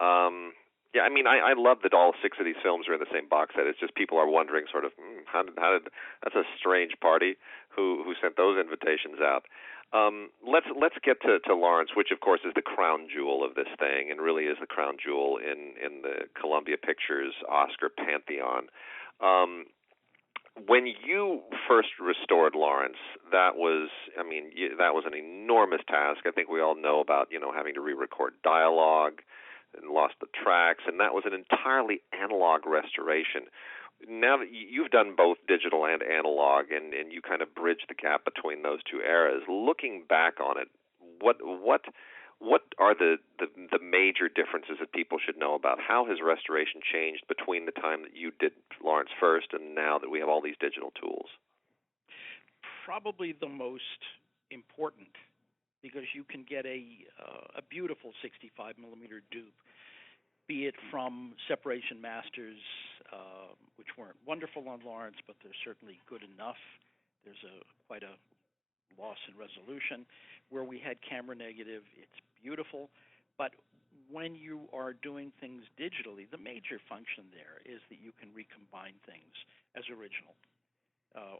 I love that all 6 of these films are in the same box set. It's just people are wondering sort of how did that's a strange party who sent those invitations out. Let's get to Lawrence, which of course is the crown jewel of this thing, and really is the crown jewel in the Columbia Pictures Oscar pantheon. When you first restored Lawrence, that was an enormous task. I think we all know about having to re-record dialogue and lost the tracks, and that was an entirely analog restoration. Now that you've done both digital and analog, and you kind of bridge the gap between those two eras, looking back on it, what are the major differences that people should know about? How has restoration changed between the time that you did Lawrence first and now that we have all these digital tools? Probably the most important, because you can get a beautiful 65mm dupe, be it from Separation Masters, which weren't wonderful on Lawrence, but they're certainly good enough. There's quite a loss in resolution. Where we had camera negative, it's beautiful. But when you are doing things digitally, the major function there is that you can recombine things as original,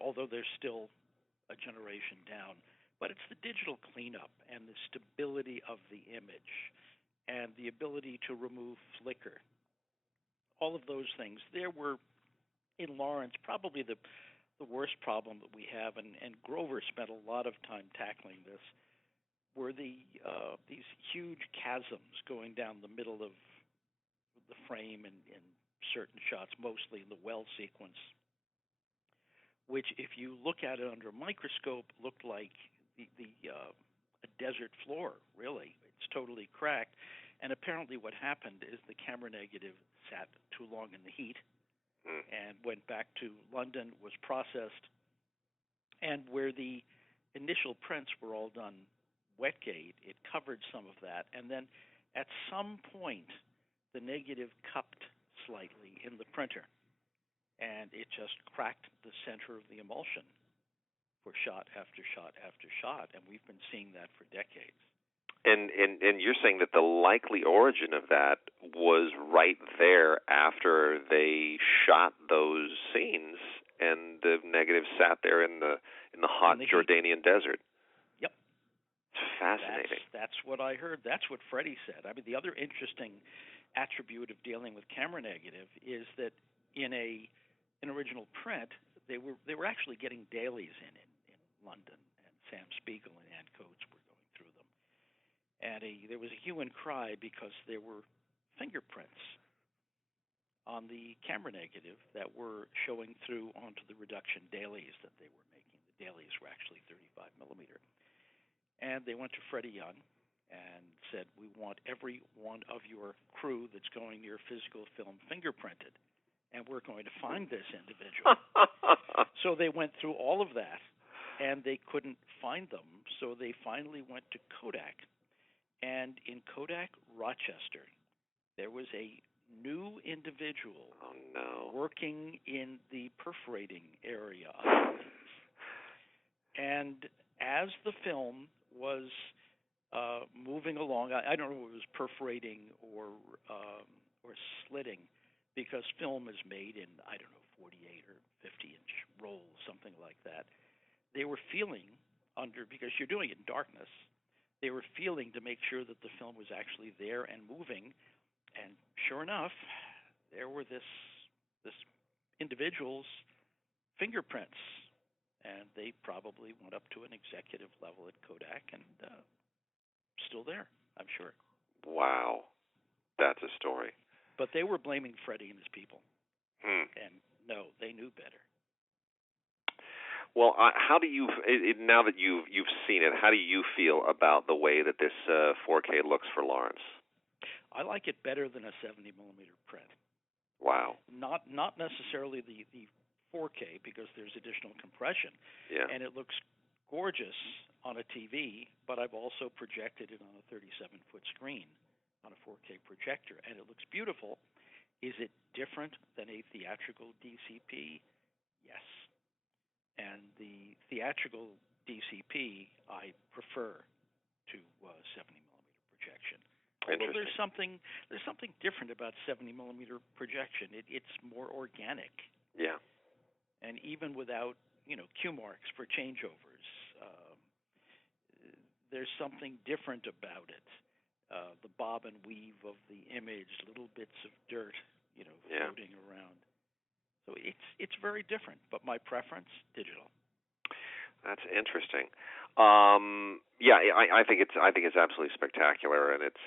although there's still a generation down. But it's the digital cleanup and the stability of the image and the ability to remove flicker. All of those things. There were, in Lawrence, probably the worst problem that we have, and Grover spent a lot of time tackling this, were these huge chasms going down the middle of the frame in certain shots, mostly in the well sequence, which, if you look at it under a microscope, looked like a desert floor, really. It's totally cracked. And apparently what happened is the camera negative sat too long in the heat and went back to London, was processed, and where the initial prints were all done wetgate, it covered some of that. And then at some point, the negative cupped slightly in the printer, and it just cracked the center of the emulsion for shot after shot after shot, and we've been seeing that for decades. And you're saying that the likely origin of that was right there after they shot those scenes, and the negative sat there in the hot Jordanian desert. Yep. It's fascinating. That's what I heard. That's what Freddie said. I mean, the other interesting attribute of dealing with camera negative is that in an original print, they were actually getting dailies in London, and Sam Spiegel and Ann Coates were going through them. And there was a hue and cry because there were fingerprints on the camera negative that were showing through onto the reduction dailies that they were making. The dailies were actually 35 millimeter. And they went to Freddie Young and said, we want every one of your crew that's going near physical film fingerprinted, and we're going to find this individual. So they went through all of that, and they couldn't find them, so they finally went to Kodak. And in Kodak Rochester, there was a new individual working in the perforating area of things. And as the film was moving along, I don't know if it was perforating or slitting, because film is made in, 48 or 50-inch rolls, something like that. They were feeling because you're doing it in darkness, they were feeling to make sure that the film was actually there and moving. And sure enough, there were this individual's fingerprints. And they probably went up to an executive level at Kodak and still there, I'm sure. Wow. That's a story. But they were blaming Freddie and his people. And no, they knew better. Well, how do you, now that you've seen it, how do you feel about the way that this 4K looks for Lawrence? I like it better than a 70 millimeter print. Wow. Not necessarily the 4K, because there's additional compression. Yeah. And it looks gorgeous on a TV, but I've also projected it on a 37-foot screen on a 4K projector, and it looks beautiful. Is it different than a theatrical DCP? Yes. And the theatrical DCP I prefer to 70 millimeter projection. Although there's something different about 70 millimeter projection. It's more organic. Yeah. And even without cue marks for changeovers, there's something different about it. The bob and weave of the image, little bits of dirt, floating around. So it's very different, but my preference, digital. That's interesting. I think it's absolutely spectacular, and it's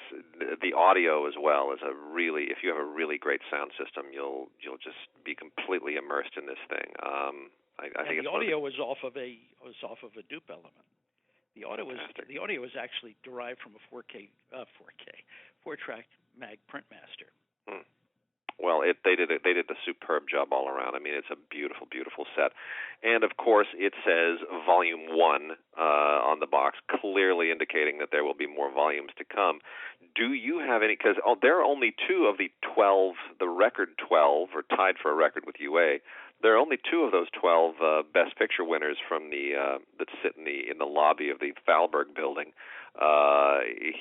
the audio as well is if you have a really great sound system, you'll just be completely immersed in this thing. I think the audio was off of a dupe element. The audio was actually derived from a 4-track Mag Printmaster. Well, they did a superb job all around. I mean, it's a beautiful, beautiful set. And, of course, it says Volume 1 on the box, clearly indicating that there will be more volumes to come. Do you have any, because there are only 2 of the 12, the record 12, or tied for a record with UA, there are only 2 of those 12 Best Picture winners from that sit in the lobby of the Thalberg building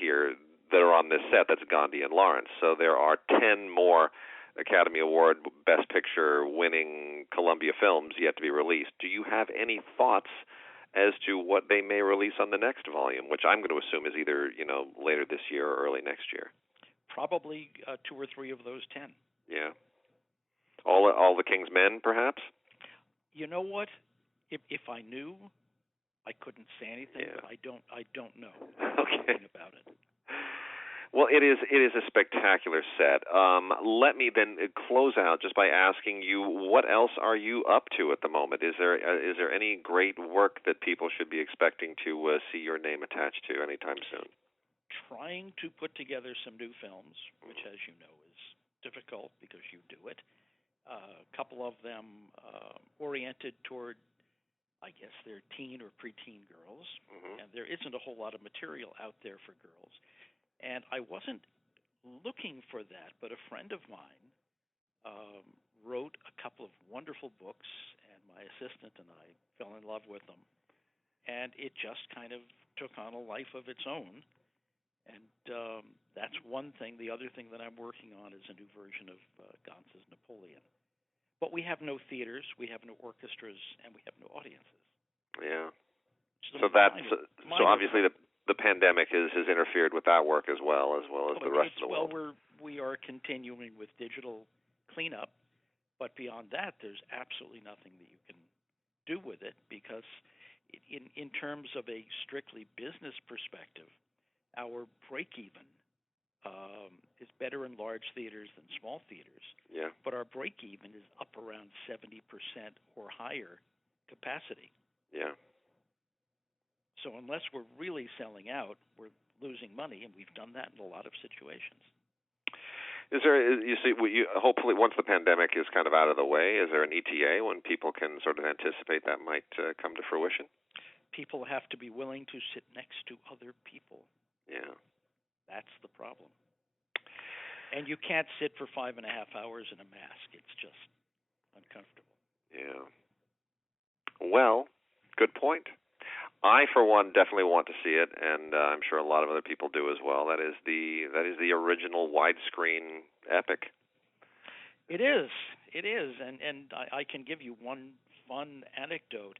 here. that are on this set. That's Gandhi and Lawrence. So there are 10 more Academy Award Best Picture winning Columbia films yet to be released. Do you have any thoughts as to what they may release on the next volume, which I'm going to assume is either, later this year or early next year? Probably 2 or 3 of those 10. Yeah. All the King's Men, perhaps? You know what? If I knew, I couldn't say anything, Yeah. but I don't know Okay. anything about it. Well, it is a spectacular set. Let me then close out just by asking you, what else are you up to at the moment? Is there any great work that people should be expecting to see your name attached to anytime soon? Trying to put together some new films, which, as you know, is difficult because you do it. A couple of them oriented toward, I guess, they're teen or preteen girls, and there isn't a whole lot of material out there for girls. And I wasn't looking for that, but a friend of mine wrote a couple of wonderful books, and my assistant and I fell in love with them. And it just kind of took on a life of its own. And that's one thing. The other thing that I'm working on is a new version of Gantz's Napoleon. But we have no theaters, we have no orchestras, and we have no audiences. Yeah. So obviously the pandemic has interfered with that work as well as the rest of the world. Well, we are continuing with digital cleanup, but beyond that, there's absolutely nothing that you can do with it, because in terms of a strictly business perspective, our break-even is better in large theaters than small theaters. Yeah. But our break-even is up around 70% or higher capacity. Yeah. So unless we're really selling out, we're losing money, and we've done that in a lot of situations. Is there, hopefully once the pandemic is kind of out of the way, is there an ETA when people can sort of anticipate that might come to fruition? People have to be willing to sit next to other people. Yeah. That's the problem. And you can't sit for 5.5 hours in a mask. It's just uncomfortable. Yeah. Well, good point. I, for one, definitely want to see it, and I'm sure a lot of other people do as well. That is the original widescreen epic. It is, and I can give you one fun anecdote.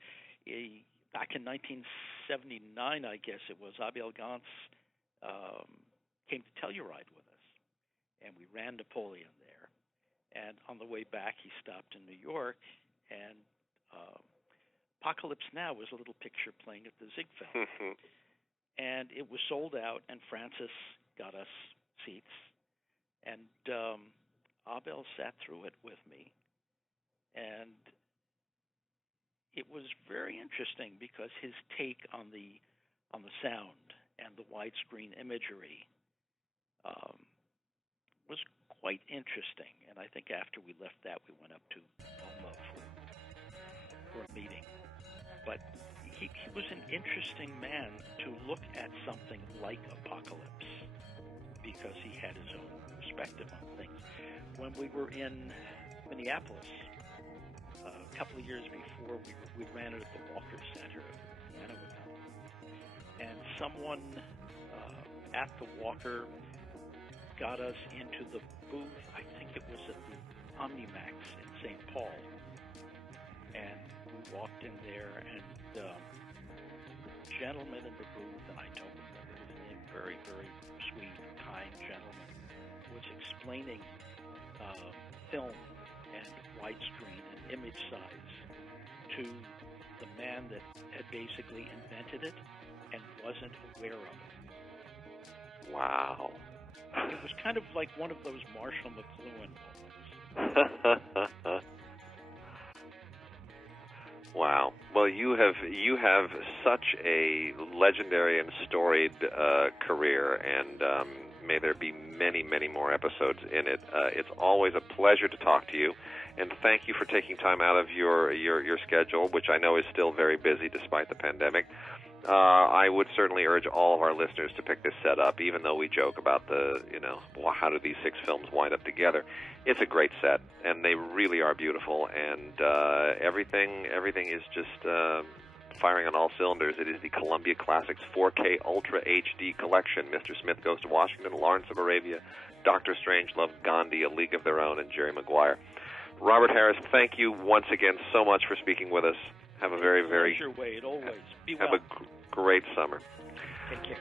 Back in 1979, I guess it was, Abel Gance came to Telluride with us, and we ran Napoleon there. And on the way back, he stopped in New York, and Apocalypse Now was a little picture playing at the Ziegfeld. And it was sold out, and Francis got us seats. And Abel sat through it with me. And it was very interesting because his take on the sound and the widescreen imagery was quite interesting. And I think after we left that, we went up to Alma for a meeting. But he was an interesting man to look at something like Apocalypse because he had his own perspective on things. When we were in Minneapolis a couple of years before, we ran it at the Walker Center at the piano event. And someone at the Walker got us into the booth. I think it was at the Omnimax in St. Paul. And we walked in there, and the gentleman in the booth, and I don't remember his name, very, very sweet, kind gentleman, was explaining film and widescreen and image size to the man that had basically invented it and wasn't aware of it. Wow. It was kind of like one of those Marshall McLuhan moments. Wow. Well, you have such a legendary and storied career, and may there be many, many more episodes in it. It's always a pleasure to talk to you, and thank you for taking time out of your schedule, which I know is still very busy despite the pandemic. I would certainly urge all of our listeners to pick this set up, even though we joke about how do these 6 films wind up together. It's a great set, and they really are beautiful, and everything is just firing on all cylinders. It is the Columbia Classics 4K Ultra HD Collection. Mr. Smith Goes to Washington, Lawrence of Arabia, Dr. Strangelove, Gandhi, A League of Their Own, and Jerry Maguire. Robert Harris, thank you once again so much for speaking with us. Have a very, very... Pleasure, Wade, always. Be have well. a great summer. Take care.